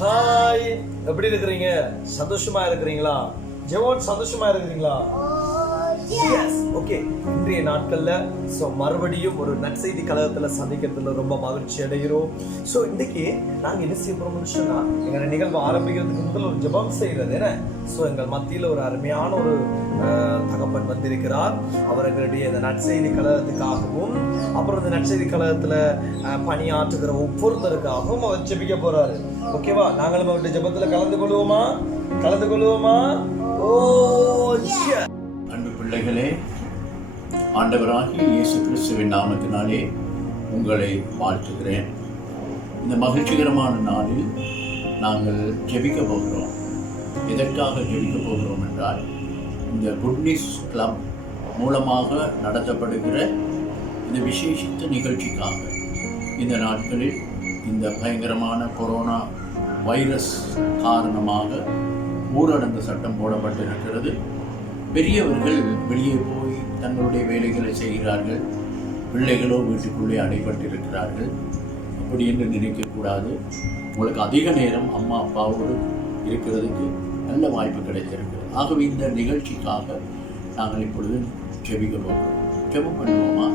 Hi, எப்படி இருக்கிறீங்க? சந்தோஷமா இருக்கிறீங்களா? ஜெவான் சந்தோஷமா இருக்கிறீங்களா? எஸ். ஓகே, இன்றைய நாட்கள்ல மறுபடியும் ஒரு நற்செய்தி கழகத்துல சந்திக்கிறதுல ரொம்ப மகிழ்ச்சி அடைகிறோம். இன்னைக்கு நாங்க என்ன செய்ய போறோம்னு சொன்னா, எங்க நிகழ்வு ஆரம்பிக்கிறதுக்கு முதல் ஒரு ஜெபம் செய்யறது என்ன. எங்கள் மத்தியில ஒரு அருமையான ஒரு தகப்பன் வந்திருக்கிறார். அவர் எங்களுடைய இந்த நற்செய்தி கழகத்துக்காகவும் அப்புறம் இந்த நற்செய்தி கழகத்துல பணியாற்றுகிற ஒவ்வொருத்தருக்காகவும் அவர் ஜெபிக்க போறாரு. ஓகேவா? நாங்களும் அவருடைய ஜெபத்துல கலந்து கொள்வோமா? ஓ அன்பு பிள்ளைகளே, ஆண்டவராகிய இயேசு கிறிஸ்துவின் நாமத்தினாலே உங்களை வாழ்த்துகிறேன். இந்த மகிழ்ச்சிகரமான நாளில் நாங்கள் ஜெபிக்க போகிறோம். எதற்காக ஜெபிக்க போகிறோம் என்றால், இந்த குட் நியூஸ் கிளப் மூலமாக நடத்தப்படுகிற இந்த விசேஷித்த நிகழ்ச்சிக்காக இந்த நாட்களில் இந்த பயங்கரமான கொரோனா வைரஸ் காரணமாக ஊரடங்கு சட்டம் போடப்பட்டிருக்கிறது. பெரியவர்கள் வெளியே போய் தங்களுடைய வேலைகளை செய்கிறார்கள், பிள்ளைகளோ வீட்டுக்குள்ளே அடைபட்டிருக்கிறார்கள். அப்படி என்று நினைக்கக்கூடாது. உங்களுக்கு அதிக நேரம் அம்மா அப்பாவோடு இருக்கிறதுக்கு நல்ல வாய்ப்பு கிடைத்திருக்கிறது. ஆகவே இந்த நிகழ்ச்சிக்காக நாங்கள் இப்பொழுது ஜெபிக்க போகிறோம். ஜெபம் பண்ணுவோமா?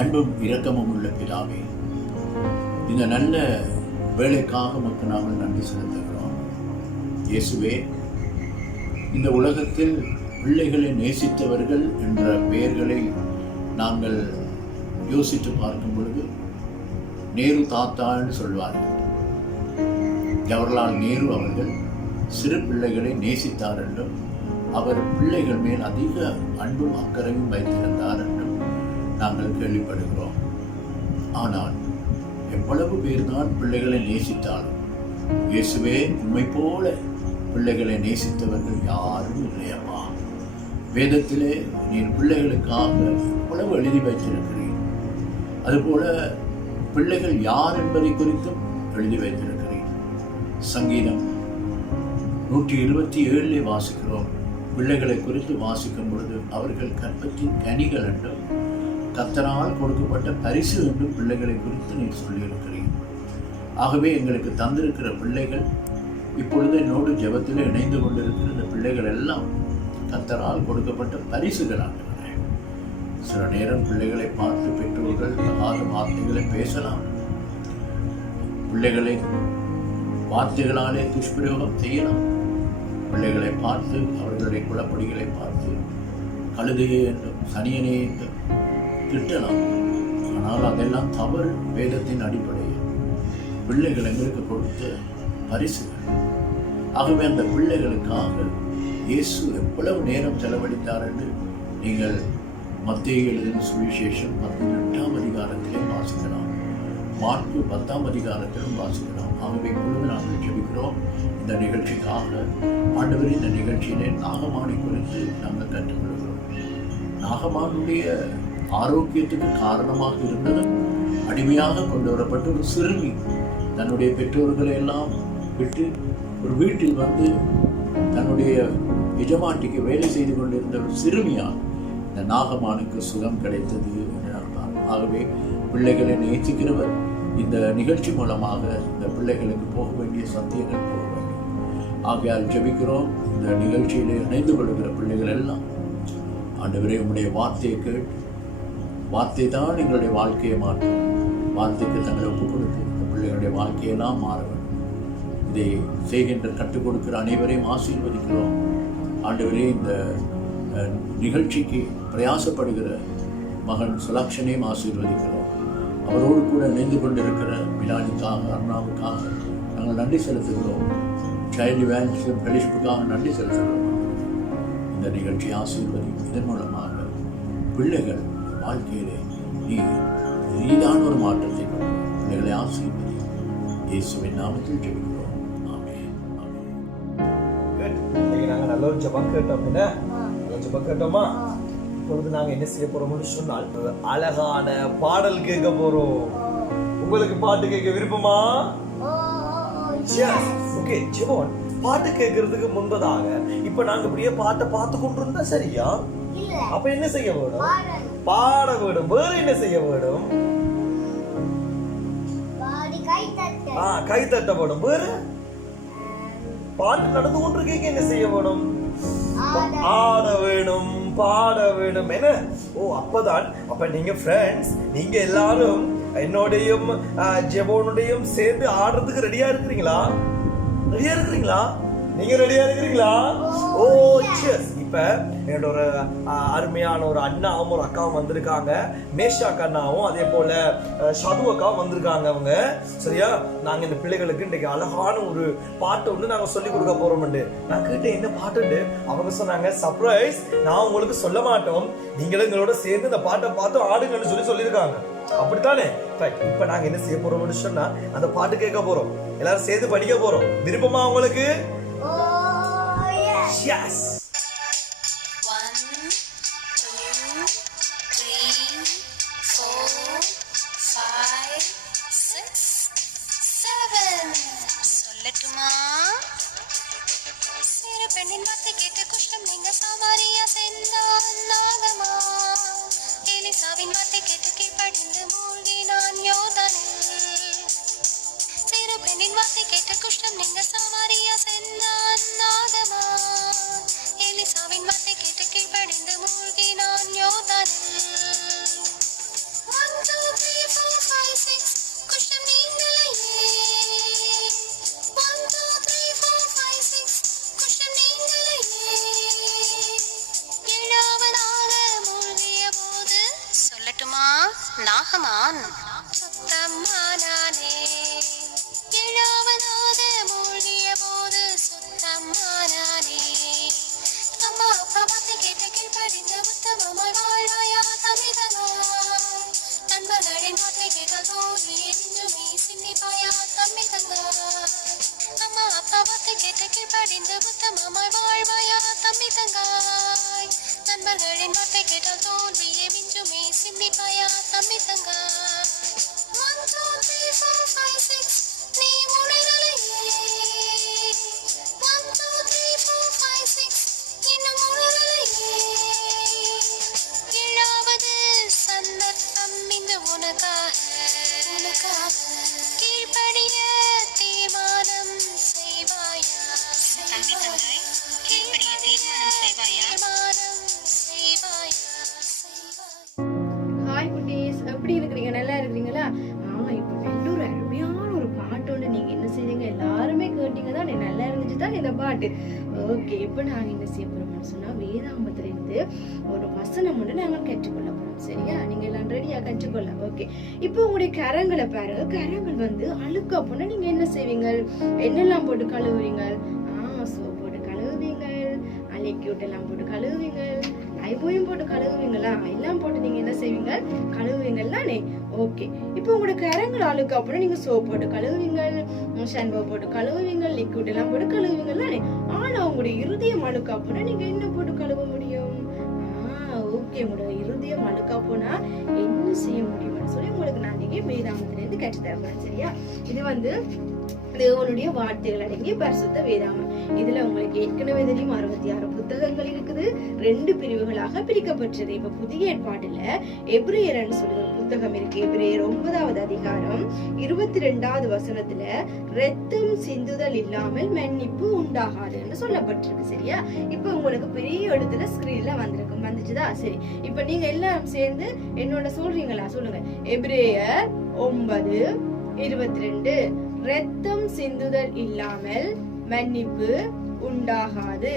அன்பும் இரக்கமும் உள்ள பிதாவே, இந்த நல்ல வேலைக்காக மக்கள் நாங்கள் நன்றி செலுத்துகிறோம். இயேசுவே, இந்த உலகத்தில் பிள்ளைகளை நேசித்தவர்கள் என்ற பெயர்களை நாங்கள் யோசித்து பார்க்கும் பொழுது, நேரு தாத்தான்னு சொல்வார்கள். ஜவஹர்லால் நேரு அவர்கள் சிறு பிள்ளைகளை நேசித்தார் என்றும், அவர் பிள்ளைகள் மேல் அதிக அன்பும் அக்கறையும் வைத்திருந்தார் என்றும் நாங்கள் கேள்விப்படுகிறோம். ஆனால் எவ்வளவு பேர்தான் பிள்ளைகளை நேசித்தாலும், இயேசுவே, உம்மை போல பிள்ளைகளை நேசித்தவர்கள் யாரும் இல்லையம்மா. வேதத்திலே நீர் பிள்ளைகளுக்காக எவ்வளவு எழுதி வைத்திருக்கிறீர். அதுபோல பிள்ளைகள் யார் என்பதை குறித்தும் எழுதி வைத்திருக்கிறீர். சங்கீதம் 127 வாசிக்கிறோம். பிள்ளைகளை குறித்து வாசிக்கும் பொழுது, அவர்கள் கற்பத்தின் கனிகள் என்றும் கர்த்தரால் கொடுக்கப்பட்ட பரிசு என்றும் பிள்ளைகளை குறித்து நீர் சொல்லியிருக்கிறீர். ஆகவே எங்களுக்கு தந்திருக்கிற பிள்ளைகள், இப்பொழுது என்னோடு ஜெபத்தில் இணைந்து கொண்டிருக்கிற இந்த பிள்ளைகள் எல்லாம் கர்த்தரால் கொடுக்கப்பட்ட பரிசுகளாக. சில நேரம் பிள்ளைகளை பார்த்து பெற்றோர்கள் தகாத வார்த்தைகளை பேசலாம். பிள்ளைகளை வார்த்தைகளாலே துஷ்பிரயோகம் செய்யலாம். பிள்ளைகளை பார்த்து, அவர்களுடைய குலப்படிகளை பார்த்து கழுதையே என்றும் சனியனே என்றும் திட்டலாம். ஆனால் அதெல்லாம் தவறு. வேதத்தின் அடிப்படையில் பிள்ளைகள் எங்களுக்கு கொடுத்த பரிசுகள். ஆகவே அந்த பிள்ளைகளுக்காக இயேசு எவ்வளவு நேரம் செலவழித்தார் என்று நீங்கள் மத்தேயு எழுதின சுவிசேஷம் 18ஆம் அதிகாரத்திலே வாசிக்கலாம், மார்க்கு 10ஆம் அதிகாரத்திலும் வாசிக்கலாம். ஆகவே இப்பொழுது நாங்கள் ஜெபிக்கிறோம் இந்த நிகழ்ச்சிக்காக. ஆண்டவரே, இந்த நிகழ்ச்சியிலே நாகமானை குறித்து நாங்கள் கற்றுக்கொள்கிறோம். நாகமானுடைய ஆரோக்கியத்துக்கு காரணமாக இருந்ததும், அடிமையாக கொண்டு வரப்பட்ட ஒரு சிறுமி தன்னுடைய பெற்றோர்களை எல்லாம் விட்டு ஒரு வீட்டில் வந்து தன்னுடைய எஜமாட்டிக்கு வேலை செய்து கொண்டிருந்த ஒரு சிறுமியால் இந்த நாகமானுக்கு சுகம் கிடைத்தது என்று நான். ஆகவே பிள்ளைகளை நேசிக்கிறவர் இந்த நிகழ்ச்சி மூலமாக இந்த பிள்ளைகளுக்கு போக வேண்டிய சத்தியங்கள் போக வேண்டும். ஆகையால் ஜெபிக்கிறோம். இந்த நிகழ்ச்சியிலே இணைந்து கொள்கிற பிள்ளைகள் எல்லாம், ஆண்டவரே, உம்முடைய வார்த்தையை கேட்டு, வார்த்தை தான் எங்களுடைய வாழ்க்கையை மாற்றும். வார்த்தைக்கு தங்களை ஒப்புக் கொடுத்து இந்த பிள்ளைகளுடைய வாழ்க்கையெல்லாம் மாற வேண்டும். இதை செய்கின்ற கற்றுக் கொடுக்கிற அனைவரையும் ஆசீர்வதிக்கிறோம். ஆண்டவரே, இந்த நிகழ்ச்சிக்கு பிரயாசப்படுகிற மகன் சுலக்ஷனையும் ஆசீர்வதிக்கிறோம். அவரோடு கூட இணைந்து கொண்டிருக்கிற மிலானிக்காக, அருணாவுக்காக நாங்கள் நன்றி செலுத்துகிறோம். சைல்டு வேன்ஸும் ஃபெலிஷிப்புக்காக நன்றி செலுத்துகிறோம். இந்த நிகழ்ச்சி ஆசீர்வதி. இதன் மூலமாக பிள்ளைகள் வாழ்க்கையிலே நீதான ஒரு மாற்றத்தை கொண்டு பிள்ளைகளை ஆசீர்வதி. இயேசுவின் நாமத்தில் ஜெபிக்கிறோம். நாங்கள் நல்ல ஒரு ஜெபம் கேட்டோம். நல்ல ஜெபம் கேட்டோமா? இப்பொழுது நாங்க என்ன செய்ய போறோம்னு சொன்னால், அழகான பாடல் கேட்க போறோம். உங்களுக்கு பாட்டு கேட்க விருப்பமா? ஓகே, ஜெபம். பாட்டு கேட்கறதுக்கு முன்பதாக இப்ப நாங்க இப்படியே பாட்டை பார்த்து கொண்டு இருந்தா சரியா? அப்ப என்ன செய்ய வேணும்? பாட வேணும். வேற என்ன செய்ய வேணும்? கை தட்ட வேணும். வேற பாட்டு நடந்து கொண்டிருக்க என்ன செய்ய வேணும்? ஆட வேணும், பாட வேணும். என்ன? ஓ, அப்பதான் அப்ப நீங்க ஃப்ரெண்ட்ஸ், நீங்க எல்லாரும் என்னோடையும் ஜெபோனுடையும் சேர்ந்து ஆடுறதுக்கு ரெடியா இருக்கிறீங்களா? ரெடியா இருக்கிறீங்களா? நீங்க ரெடியா இருக்கிறீங்களா? ஓ எஸ். இப்ப என்னோட ஒரு அருமையான ஒரு அண்ணாவும் ஒரு அக்காவும் வந்திருக்காங்க. மேஷாக் அண்ணாவும் அதே போல ஷது அக்காவும் வந்திருக்காங்க. அவங்க சரியா, நாங்க இந்த பிள்ளைகளுக்கு இன்னைக்கு அழகான ஒரு பாட்டு ஒண்ணு நாங்க சொல்லி கொடுக்க போறோம். நான் கேட்டேன் என்ன பாட்டுண்டு. அவங்க சொன்னாங்க சர்ப்ரைஸ், நான் உங்களுக்கு சொல்ல மாட்டோம், நீங்களும் எங்களோட சேர்ந்து இந்த பாட்டை பார்த்து ஆடுங்கன்னு சொல்லியிருக்காங்க. அப்படித்தானே? இப்ப நாங்க என்ன செய்ய போறோம்னு சொன்னா அந்த பாட்டு கேட்க போறோம், எல்லாரும் சேர்ந்து படிக்க போறோம். விருப்பமா உங்களுக்கு? Yes. 1 2 3 4 5 6 7 சொல்லட்டுமா? சிறு பெண்ணின் வார்த்தை கேட்டு குஷ்டம் நீங்க சாமாரியா சென்றான் நாகமா. எலிசாவின் வார்த்தை கேட்டு கீழ்ப்படிந்து மூழ்கினான் யோர்தானில். சிறு பெண்ணின் வார்த்தை கேட்டு குஷ்டம் நீங்க சாமாரியா சென்றான் நாகமா. எலிசாவின் வார்த்தை கேட்டு கீழ்ப்படிந்து மூழ்கினான் யோர்தானில். 1 2 3 4 5 6 குஷ்டம் நீங்களையே. 1 2 3 4 5 6 குஷ்டம் நீங்களையே. ஏழாவதாக மூழ்கிய போது சொல்லட்டுமா? நாகமான் சுத்தமானானே. ஏழாவதாக மூழ்கிய போது சுத்தமானானே. அம்மா அப்பா வார்த்தை கேட்டு கீழ்ப்படிந்து உத்தமமாய் வாழ்வாயா தமிழகா. நண்பர்களின் வார்த்தை கேட்டால் தோல்வியை நெஞ்சுமே சிந்திப்பாயா தமிழகா. அம்மா அப்பா வார்த்தை கேட்டு கீழ்ப்படிந்து உத்தமமாய் வாழ்வாயா தமிழகாய். நண்பர்களின் வார்த்தை கேட்டால் தோல்வியை மிஞ்சுமே சிந்திப்பாயா தமிழகாய். 1 2 3 4 5 6 நீ உணரலையே. 1 2 3 4 5 6 இன்னும் உணரலையே. ஏழாவது சந்தர்ப்பம் இன்று உனக்காக கீழ்ப்படிய தீர்மானம் செய்வாயா. கீழ்ப்படிய தீர்மானம் செய்வாயா. ஹாய் குட்டீஸ், எப்படி இருக்கிறீங்க? நல்லா இருக்கிறீங்களா? இப்போ நல்ல ஒரு அருமையான ஒரு பாட்டு ஒன்று நீங்க என்ன செய்றீங்க எல்லாருமே கேட்டீங்க தான், நல்லா இருந்துச்சு தான் இந்த பாட்டு. ஓகே, இப்போ நாங்க என்ன செய்ய போறோம்னு சொன்னா வேதாகமத்துல இருந்து ஒரு வசனம் ஒன்று நாங்க கற்றுக்கொள்ள போறோம். சரியா? நீங்க எல்லாம் ரெடியா கற்றுக்கொள்ள? ஓகே, இப்போ உங்களுடைய கரங்களை பாருங்க. கரங்கள் வந்து அழுக்கா போனா நீங்க என்ன செய்வீங்க? என்னெல்லாம் போட்டு கழுவுறீங்க? சோப் போட்டு கழுவுவீங்க, லிக்யூட் எல்லாம் போட்டு கழுவுவீங்க, லைபோயும் போட்டு கழுவுவீங்களா? எல்லாம் போட்டு நீங்க என்ன செய்வீங்க? கழுவுவீங்கல்லானே. ஓகே, இப்போ உங்களோட கரங்கள் அழுக்கு அப்புறம் நீங்க சோப் போட்டு கழுவுவீங்க, ஷாம்பு போட்டு கழுவுவீங்க, லிக்விட் எல்லாம் போட்டு கழுவுவீங்கல்லானே. ஆனா உங்களுடைய இருதயம் அழுக்கு அப்புறம் நீங்க என்ன போட்டு கழுவ முடியும்? ஓகே, உங்களோட இருதயம் அழுக்கா போனா என்ன செய்ய முடியும்னு சொல்லி உங்களுக்கு நான் நீங்க வேதாகமத்துல இருந்து கற்று தரப்போறேன். சரியா? இது வந்து தேவனுடைய வார்த்தைகள் அடங்கிய பரிசுத்த வேதாகமம். இதுல உங்களுக்கு ஏற்கனவே தெரியும் 66 புத்தகங்கள் இருக்குது, 2 பிரிவுகளாக பிரிக்கப்பட்டது. இப்ப புதிய ஏற்பாட்டுல எபிரேயர்னு சொல்லி ஒரு புத்தகம் இருக்கு. எபிரேயர் 9வது அதிகாரம் 22வது வசனத்துல இரத்தம் சிந்துதல் இல்லாமல் மன்னிப்பு உண்டாகாதுன்னு சொல்லப்பட்டிருக்கு. சரியா? இப்ப உங்களுக்கு பெரிய எழுத்துல ஸ்கிரீன்ல வந்திருக்கும். வந்துச்சுதா? சரி, இப்ப நீங்க எல்லாம் சேர்ந்து என்னோட சொல்றீங்களா? சொல்லுங்க. எபிரேயர் 9:22 இரத்தம் சிந்துதல் இல்லாமல் மன்னிப்பு உண்டாகாது.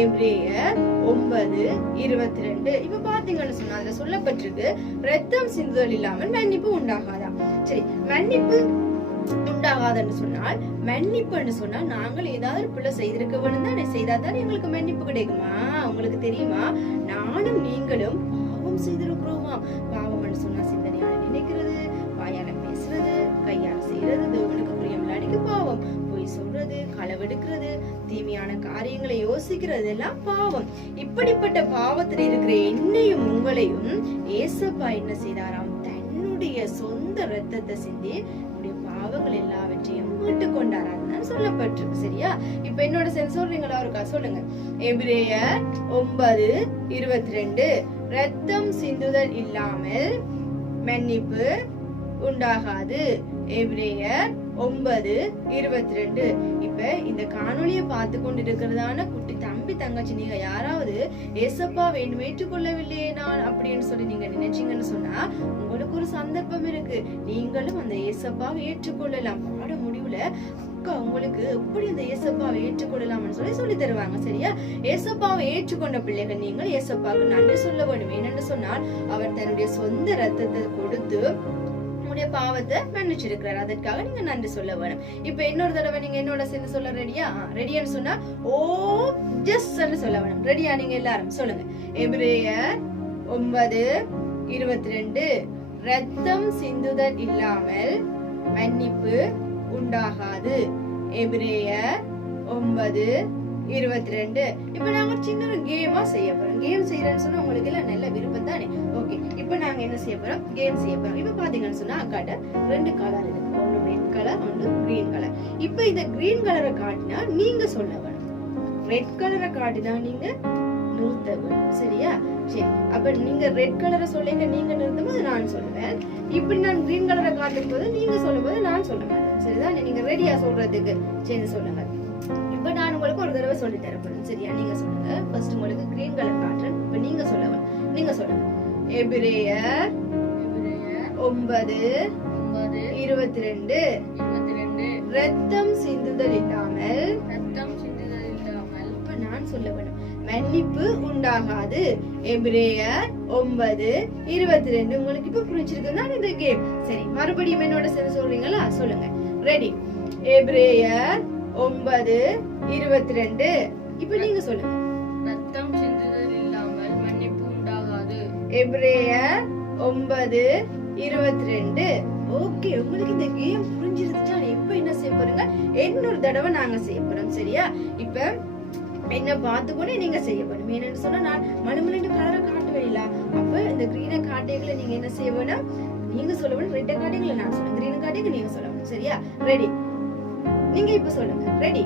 எபிரேயர் 9:22. இப்ப பாத்தீங்கன்னு சொன்னா அதுல சொல்லப்பட்டிருக்கு இரத்தம் சிந்துதல் இல்லாமல் மன்னிப்பு உண்டாகாதா. சரி, மன்னிப்பு உண்டாகாதுன்னு சொன்னால் மன்னிப்புன்னு சொன்னா நாங்கள் ஏதாவது பிள்ளை செய்திருக்க வேணும் தானே, செய்தாதான் எங்களுக்கு மன்னிப்பு கிடைக்குமா? உங்களுக்கு தெரியுமா? நானும் நீங்களும் பாவம் செய்திருக்கிறோமா? பாவம்னு சொன்னா சிந்தனையால நினைக்கிறது, வாயால பேசுறது, கையால செய்யறது, தேவனுக்கு பிரியமில்லாடிக்கு பாவம், பொய் சொல்றது, களவெடுக்கிறது, தீமையான காரியங்களை யோசிக்கிறது எல்லாம் பாவம். இப்படிப்பட்ட பாவத்தில் இருக்கிற என்னையும் உங்களையும் ஏசப்பா என்ன செய்தாராம்? தன்னுடைய சொந்த ரத்தத்தை சிந்தி பாவங்கள் எல்லாவற்றையும் மீட்டு கொண்டாரான்னு சொல்லப்பட்டிருக்கு. சரியா? இப்ப என்னோட சேர்ந்து சொல்றீங்களா? ஒருக்கா சொல்லுங்க. எபிரேயர் 9:22 ரத்தம் சிந்துதல் இல்லாமல் மன்னிப்பு உண்டாகாது. எபிரேயர் 9:22. இப்ப இந்த காணொலியை பார்த்து கொண்டிருக்கிறதான குட்டி தம்பி தங்கச்சி நீங்க யாராவது ஏசப்பா வேண்டும் ஏற்றுக்கொள்ளவில்லையே நான் அப்படின்னு சொல்லி நீங்க நினைச்சீங்கன்னு சொன்னா உங்களுக்கு ஒரு சந்தர்ப்பம் இருக்கு. நீங்களும் அந்த ஏசப்பாவை ஏற்றுக்கொள்ளலாம். பாட முடிவுல அக்கா உங்களுக்கு எப்படி அந்த ஏசப்பாவை ஏற்றுக்கொள்ளலாம்னு சொல்லி தருவாங்க. சரியா? ஏசப்பாவை ஏற்றுக்கொண்ட பிள்ளைகள் நீங்கள் ஏசப்பாவுக்கு நன்றி சொல்ல வேண்டும். என்னன்னு சொன்னால் அவர் தன்னுடைய சொந்த ரத்தத்தை கொடுத்து பாவத்தை மன்னிச்சிருக்கிறார். அதற்காக நீங்க நன்றி சொல்ல வேணும். இப்ப இன்னொரு தடவை நீங்க என்னோட சேர்ந்து சொல்ல ரெடியா? ரெடியான்னு சொன்னா ஓ ஜஸ்ட் சொல்ல வேணும். ரெடியா? நீங்க எல்லாரும் சொல்லுங்க. எபிரேயர் 9:22 ரத்தம் சிந்துதல் இல்லாமல் மன்னிப்பு உண்டாகாது. எபிரேயர் 9:22. இப்ப நாங்க சின்ன கேமா செய்ய போறோம். கேம் செய்யறேன்னு சொன்னா உங்களுக்கு எல்லாம் நல்ல விருப்பம் தானே? ஓகே, இப்ப நாங்க என்ன செய்ய போறோம்? கேம் செய்ய போறோம். இப்ப பாத்தீங்கன்னு சொன்னா அக்காட்ட 2 கலர் இருக்கு. ஒன்னு ரெட் கலர், ஒன்னு கிரீன் கலர். இப்ப இந்த கிரீன் கலரை காட்டினா நீங்க சொல்ல வேணும். ரெட் கலரை காட்டினா நீங்க நிறுத்த வேணும். சரியா? சரி, அப்ப நீங்க ரெட் கலரை சொல்லுங்க, நீங்க நிறுத்தும் போது நான் சொல்லுவேன். இப்படி நான் கிரீன் கலரை காட்டும் போது நீங்க சொல்லும் போது நான் சொல்ல மாட்டேன். சரிதான்? நீங்க ரெடியா சொல்றதுக்கு? சரி, சொல்லுங்க. இப்ப நான் உங்களுக்கு ஒரு தடவை சொல்லி தரப்படும். சரியா? நீங்க சொல்லுங்க. ஃபர்ஸ்ட் உங்களுக்கு கிரீன் கலர் காட்டுறேன். இப்ப நீங்க சொல்லுங்க. நீங்க சொல்லுங்க. எபிரேயர் 9:22 ரத்தம் சிந்துதல் இல்லாமல் இப்ப நான் சொல்ல வேணும். மன்னிப்பு உண்டாகாது. எபிரேயர் 9:22. உங்களுக்கு இப்ப புரிஞ்சிருக்குன்னா இந்த கேம். சரி, மறுபடியும் என்னோட சேர்ந்து சொல்றீங்களா? சொல்லுங்க. ரெடி? எபிரேயர் 9:22. இப்ப நீங்க சொல்லுங்க. ரத்தம் சிந்துதல் இல்லாமல் மன்னிப்பு உண்டாகாது. எபிரேயர் 9:22. ஓகே, உங்களுக்கு இந்த கேம் புரிஞ்சிருச்சா? இப்ப என்ன செய்ய போறீங்க? இன்னொரு தடவை நாங்க செய்ய போறோம். சரியா? இப்ப என்ன பார்த்துக்கொண்டே நீங்க செய்ய போறோம். என்னன்னு சொன்னா நான் மலுமலுன்னு கலரை காட்டுவேன் இல்ல, அப்ப இந்த கிரீனை காட்டிகளை நீங்க என்ன செய்ய வேணும்? நீங்க சொல்ல வேணும். ரெட்டை காட்டிகளை நான் சொல்லுவேன், கிரீன் காட்டிகள் நீங்க சொல்ல வேணும். சரியா? ரெடி? நீங்க இப்ப சொல்லுங்க. ரெடி?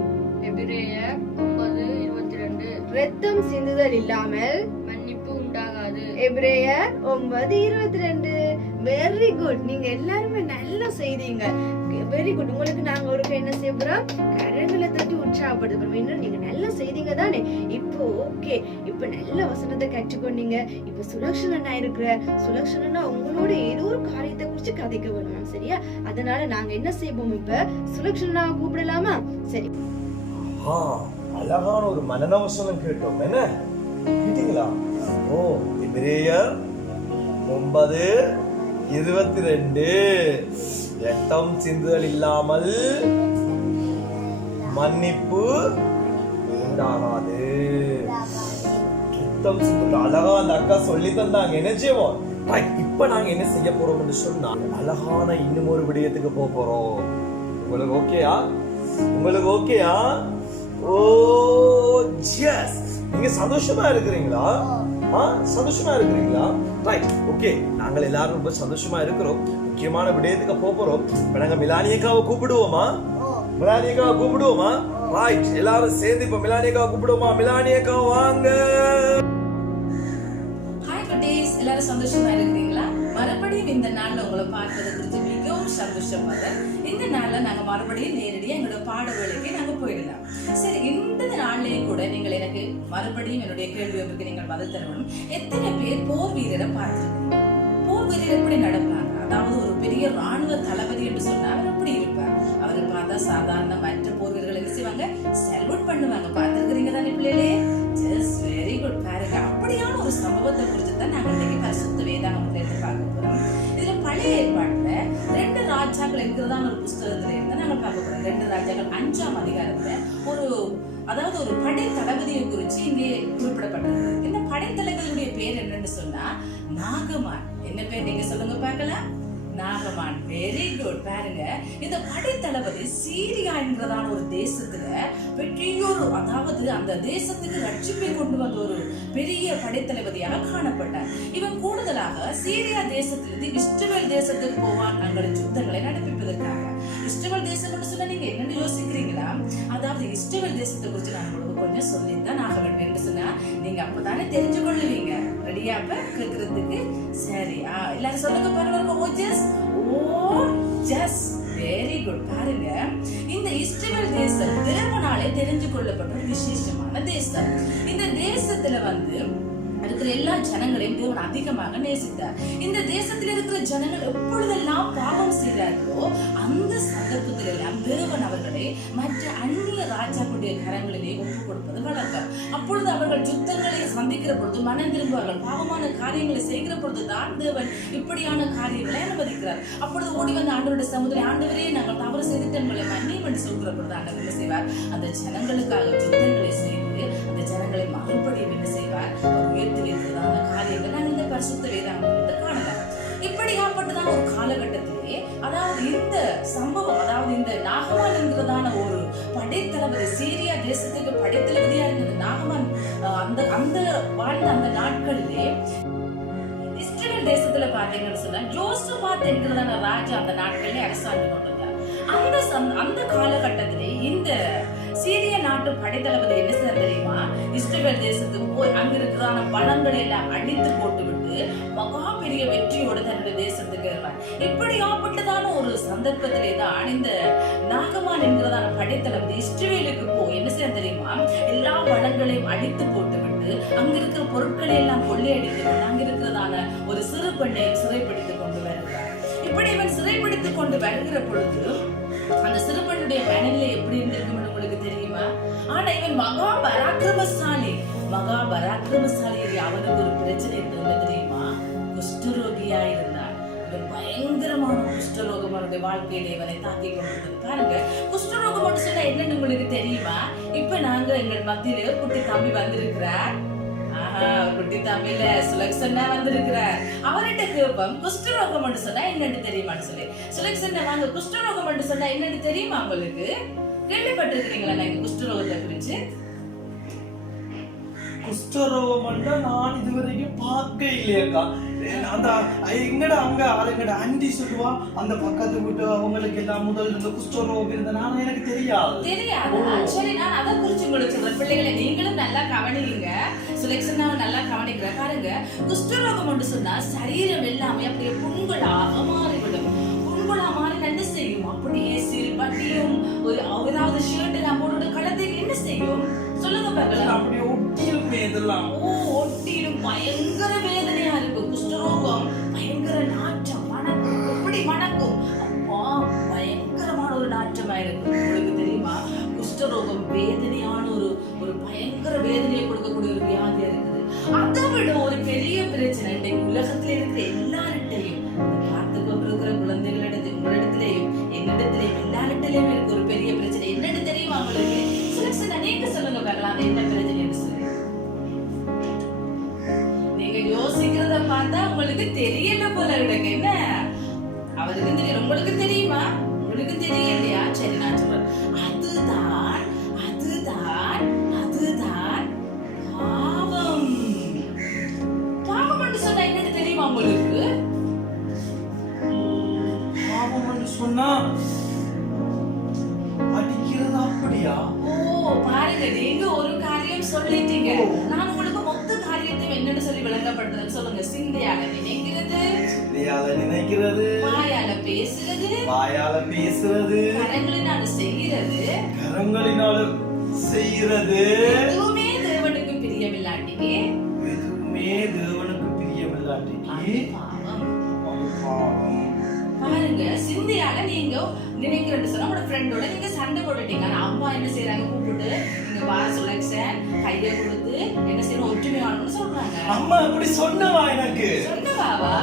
எபிரேயர் 9:22 ரத்தம் சிந்துதல் இல்லாமல் மன்னிப்பு உண்டாகாது. எபிரேயர் 9:22. Very good. நீங்க எல்லாருமே நல்லா செய்தீங்க. Very good. உங்களுக்கு நாங்க ஒரு என்ன செய்ய போறோம்? கரங்களை தட்டி உற்சாகப்படுத்துறோம். இன்னும் நீங்க நல்லா செய்தீங்க தானே? இப்போ ஓகே, இப்ப நல்ல வசனத்தை கற்றுக்கொண்டீங்க. இப்ப சுலக்ஷனா இருக்கிற சுலக்ஷனா உங்களோட ஏதோ ஒரு காரியத்தை குறிச்சு கதைக்க வேணும். சரியா? அதனால நாங்க என்ன செய்வோம்? இப்ப சுலக்ஷனா கூப்பிடலாமா? சரி. அழகான ஒரு மனநவசனம் கேட்டோம். என்ன கேட்டீங்களா? ஓ, எபிரேயர் 9:22 ரத்தம் சிந்துதல் இல்லாமல் மன்னிப்பு உண்டாகாது. ரத்தம் சிந்துதல் அழகா அந்த அக்கா சொல்லி தந்தாங்க. என்ன செய்வோம்? இப்ப நாங்க என்ன செய்ய போறோம்னு சொன்னா அழகான இன்னும் ஒரு விடயத்துக்கு போறோம். உங்களுக்கு ஓகேயா? உங்களுக்கு ஓகேயா? ஓ எஸ். நீங்க சந்தோஷமா இருக்கிறீங்களா? சந்தோஷமா இருக்கிறீங்களா? Right, okay. நாங்கள் எல்லாரும் ரொம்ப சந்தோஷமா இருக்கிறோம். முக்கியமான விடயத்துக்கு போறோம். இப்ப நாங்க மிலானியக்காவை கூப்பிடுவோமா? மிலானியக்காவை கூப்பிடுவோமா? ரைட், எல்லாரும் சேர்ந்து இப்ப மிலானியக்காவை கூப்பிடுவோமா? மிலானியக்கா வாங்க. ஹாய் குட்டீஸ், எல்லாரும் சந்தோஷமா இருக்கிறீங்களா? மறுபடியும் இந்த நாள்ல உங்களை பார்ப்பது குறித்து மிகவும் சந்தோஷப்படுறேன். இந்த நாள்ல நாங்க மறுபடியும் நேரடியா எங்களோட பாட வேலைக்கு நாங்க போயிடலாம். சரி, இந்த நாள்லயும் கூட நீங்கள் எனக்கு மறுபடியும் என்னுடைய கேள்வி ஒன்றுக்கு நீங்கள் பதில் தரணும். எத்தனை பேர் போர் வீரரை பார்த்திருக்கீங்க? போர் வீரர் எப்படி நடப்பாங்க? அதாவது ஒரு பெரிய ராணுவ தளபதி என்று சொன்னா அவர் எப்படி இருப்பார்? அவரை பார்த்தா சாதாரண மற்ற போர் வீரர்கள் என்ன செய்வாங்க? சல்யூட் பண்ணுவாங்க. பார்த்திருக்கிறீங்க தானே பிள்ளைகளே? Just very good. பாருங்க, அப்படியான ஒரு சம்பவத்தை குறித்து தான் நாங்கள் இன்னைக்கு பரிசுத்த வேதாகமத்துல இருந்து பார்க்க போறோம். இதுல பழைய ஏற்பாட்டுல 2 ராஜாக்கள் என்கிறதான ஒரு புஸ்தகத்துல இருந்து நாங்கள் பார்க்க போறோம். 2 ராஜாக்கள் 5ஆம் அதிகாரத்துல ஒரு படை தளபதியை குறித்து இங்கே குறிப்பிடப்பட்டிருக்கு. இந்த படை தளபதியுடைய பேர் என்னன்னு சொன்னா நாகமான். என்ன பேர்? நீங்க சொல்லுங்க பார்க்கலாம். நாகமான். Very good. பாருங்க, இந்த படைத்தளபதி சீரியா என்கிறதான ஒரு தேசத்துல பெரியோரு, அதாவது அந்த தேசத்துக்கு ரட்சிப்பை கொண்டு வந்த ஒரு பெரிய படைத்தளபதியாக காணப்பட்டார். இவன் கூடுதலாக சீரியா தேசத்திலிருந்து இஸ்ரவேல் தேசத்துக்கு போவான் அங்கே யுத்தங்களை நடப்பிப்பதற்காக. இஸ்ரவேல் தேசம் சொன்னா நீங்க என்னன்னு யோசிக்கிறீங்களா? அதாவது இஸ்ரவேல் தேசத்தை குறித்து நான் உங்களுக்கு கொஞ்சம் சொல்லித்தான் ஆக வேண்டும் என்று சொன்னா நீங்க அப்பதானே தெரிஞ்சு கொள்ளுவீங்க. ரெடியா அப்ப கேட்கறதுக்கு? சரி, எல்லாரும் சொல்லுங்க பாருங்க. Very good. பாருங்க, இந்த இஸ்ரவேல் தேசம் தேவனாலே தெரிஞ்சு கொள்ளப்பட்ட ஒரு விசேஷமான தேசம். இந்த தேசத்துல இருக்கிற எல்லா ஜனங்களையும் தேவன் அதிகமாக நேசித்தார். இந்த தேசத்தில் இருக்கிற ஜனங்கள் எப்பொழுதெல்லாம் பாவம் செய்கிறார்களோ அந்த சந்தர்ப்பத்தில் எல்லாம் தேவன் அவர்களை மற்ற அந்நிய ராஜாக்களுடைய கரங்களிலே ஒப்புக் கொடுப்பது வழக்கம். அப்பொழுது அவர்கள் யுத்தங்களை சந்திக்கிற பொழுது மனம் திரும்புவார்கள். பாவமான காரியங்களை செய்கிற பொழுதுதான் தேவன் இப்படியான காரியங்களை அனுமதிக்கிறார். அப்பொழுது ஓடி வந்த ஆண்டவருடைய சமுதிரம், ஆண்டவரே நாங்கள் தவறு செய்துட்டு எங்களை மன்னியும் என்று சொல்கிற பொழுது ஆண்டவர் என்ன செய்வார்? அந்த ஜனங்களுக்காக யுத்தங்களை செய்து அந்த ஜனங்களை மறுபடியும் என்ன செய்வார்? உயர்த்தி வைத்ததான காரியங்கள் நான் இந்த பரிசுத்த வேதாகமத்தை காணலாம். இப்படியாப்பட்டதான ஒரு காலகட்டத்திலே, அதாவது இந்த சம்பவம், அதாவது இந்த நாகமான் என்கிறதான ஒரு படைத்தளபதி, சீரியா தேசத்துக்கு படைத்தளபதியா இருந்த நாகமான் அந்த வாழ்ந்த அந்த நாட்களிலே இஸ்ரவேல் தேசத்துல பாத்தீங்கன்னு சொன்னா யோசபாத் என்கிறதான ராஜா அந்த நாட்களிலே அரசாண்டு கொண்டிருந்தார். அந்த காலகட்டத்திலே இந்த சீரிய நாட்டு படைத்தளபதி என்ன செய்ய தெரியுமா? இஸ்ரவேல் தேசத்துக்கு போய் அங்க இருக்கிறான பணங்களை எல்லாம் அடித்து போட்டு விட்டு மகா பெரிய வெற்றியோடு தன்னுடைய தேசத்துக்கு வருவார். இப்படியாப்பட்டதான ஒரு சந்தர்ப்பத்திலே தான் இந்த நாகமான் என்கிறதான படைத்தளபதி இஸ்ரவேலுக்கு போய் என்ன செய்ய தெரியுமா? எல்லா பணங்களையும் அடித்து போட்டு விட்டு அங்க இருக்கிற பொருட்களை எல்லாம் கொள்ளையடித்து கொண்டு அங்க இருக்கிறதான ஒரு சிறு பெண்ணையும் சிறைப்பிடித்துக் கொண்டு வருகிறார். இப்படி இவன் சிறைப்பிடித்துக் கொண்டு வருகிற பொழுது அந்த சிறுபெண்ணுடைய மனநிலை எப்படி இருந்திருக்கும் உங்களுக்கு தெரியுமா? ஆனா இவன் மகா பராக்கிரமசாலி. அவனுக்கு ஒரு பிரச்சனை இருந்தது தெரியுமா? குஷ்டரோகியா இருந்தான். இவன் பயங்கரமான குஷ்டரோகம் அவனுடைய வாழ்க்கையில இவனை தாக்கி கொண்டிருந்தது. பாருங்க, குஷ்டரோகம் மட்டும் சொன்னா என்னன்னு உங்களுக்கு தெரியுமா? இப்ப நாங்க எங்கள் மத்தியில குட்டி தம்பி வந்திருக்கிறார். குட்டி தம்பியில சுலக்ஷன்னா வந்திருக்கிறார். அவர்கிட்ட கேட்போம், குஷ்டரோகம் சொன்னா என்னன்னு தெரியுமான்னு சொல்லி. சுலக்ஷன்னா வாங்க, குஷ்டரோகம் சொன்னா என்னன்னு தெரியுமா உங்களுக்கு? கேள்விப்பட்டிருக்கிறீங்களா நீங்க குஷ்டரோகத்தை குறிச்சு? குஷ்டரோகம் நான் இதுவரைக்கும் பார்க்க இல்லையாக்கா. அந்த எங்கட அங்க எங்கட ஆண்டி சொல்லுவா, அந்த பக்கத்து வீட்டு அவங்களுக்கு எல்லாம் முதல் இருந்த குஷ்டரோகம் இருந்தனால எனக்கு தெரியாது. சரி, நான் அதை குறிச்சு உங்களுக்கு சொல்றேன். பிள்ளைகளை நீங்களும் நல்லா கவனிங்க. சுலக்ஷனாவை நல்லா கவனிக்கிற பாருங்க. குஷ்டரோகம் சொன்னா சரீரம் எல்லாமே அப்படியே புண்களாக மாறிவிடும். புண்களா மாறி என்ன செய்யும்? அப்படியே சிறுபட்டியும் ஒரு ஏதாவது ஷர்ட் எல்லாம் போட்டு கழுத்துக்கு என்ன செய்யும் சொல்லுங்க பார்க்கலாம். அப்படியே ஒட்டிருமே இதெல்லாம். ஒட்டிடும். பயங்கர வேதனையா இருக்கும். குஷ்டரோகம் பயங்கர நாற்றம், மணக்கும். எப்படி மணக்கும்? அப்பா, பயங்கரமான ஒரு நாற்றமா இருக்கும். உங்களுக்கு தெரியுமா? குஷ்டரோகம் வேதனையான ஒரு பயங்கர வேதனையை கொடுக்கக்கூடிய ஒரு வியாதியா இருக்குது. அதை விட ஒரு பெரிய பிரச்சனை இன்றைக்கு உலகத்துல இருக்கிற எல்லார்கிட்டையும், பார்த்து கொண்டிருக்கிற குழந்தைகளிடத்தில், உங்களிடத்திலேயும் என்னிடத்திலேயும் எல்லார்கிட்டையும் இருக்க ஒரு பெரிய பிரச்சனை என்னன்னு தெரியுமா உங்களுக்கு? நீங்க சொல்லுங்க பார்க்கலாம், அது என்ன பிரச்சனைன்னு சொல்லி. நீங்க யோசிக்கிறத பார்த்தா உங்களுக்கு தெரியல போல இருக்கு. என்ன அவருக்கு தெரியும், உங்களுக்கு தெரியுமா? உங்களுக்கு தெரியலையா? சரி, நான் சொல்றேன். அதுதான் பாவம். பாவம் சொன்னா என்னன்னு தெரியுமா உங்களுக்கு? பாவம் சொன்னா அடிக்கிறது. அப்படியா? பாருங்க, நீங்க ஒரு காரியம் சொல்லிட்டீங்க. நான் உங்களுக்கு மொத்த காரியத்தையும் என்னன்னு சொல்லி விளங்கப்படுத்துறேன்னு சொல்லுங்க. சிந்தையால நினைக்கிறது, வாயால பேசுறது, கரங்களினால செய்யறது, எதுவுமே தேவனுக்கு பிரியமில்லாட்டிக்கு பாருங்க. சிந்தையால நீங்க நினைக்கிறேன்னு சொன்னா உங்களோட ஃப்ரெண்டோட நீங்க சண்டை போட்டுட்டீங்க. ஆனா அம்மா என்ன செய்யறாங்க? கூப்பிட்டு நீங்க வா சுலக்ஷன், கைய கொடுத்து என்ன செய்யணும்? ஒற்றுமையானு சொல்றாங்க. அம்மா அப்படி சொன்னவா? எனக்கு சொன்னவாவா?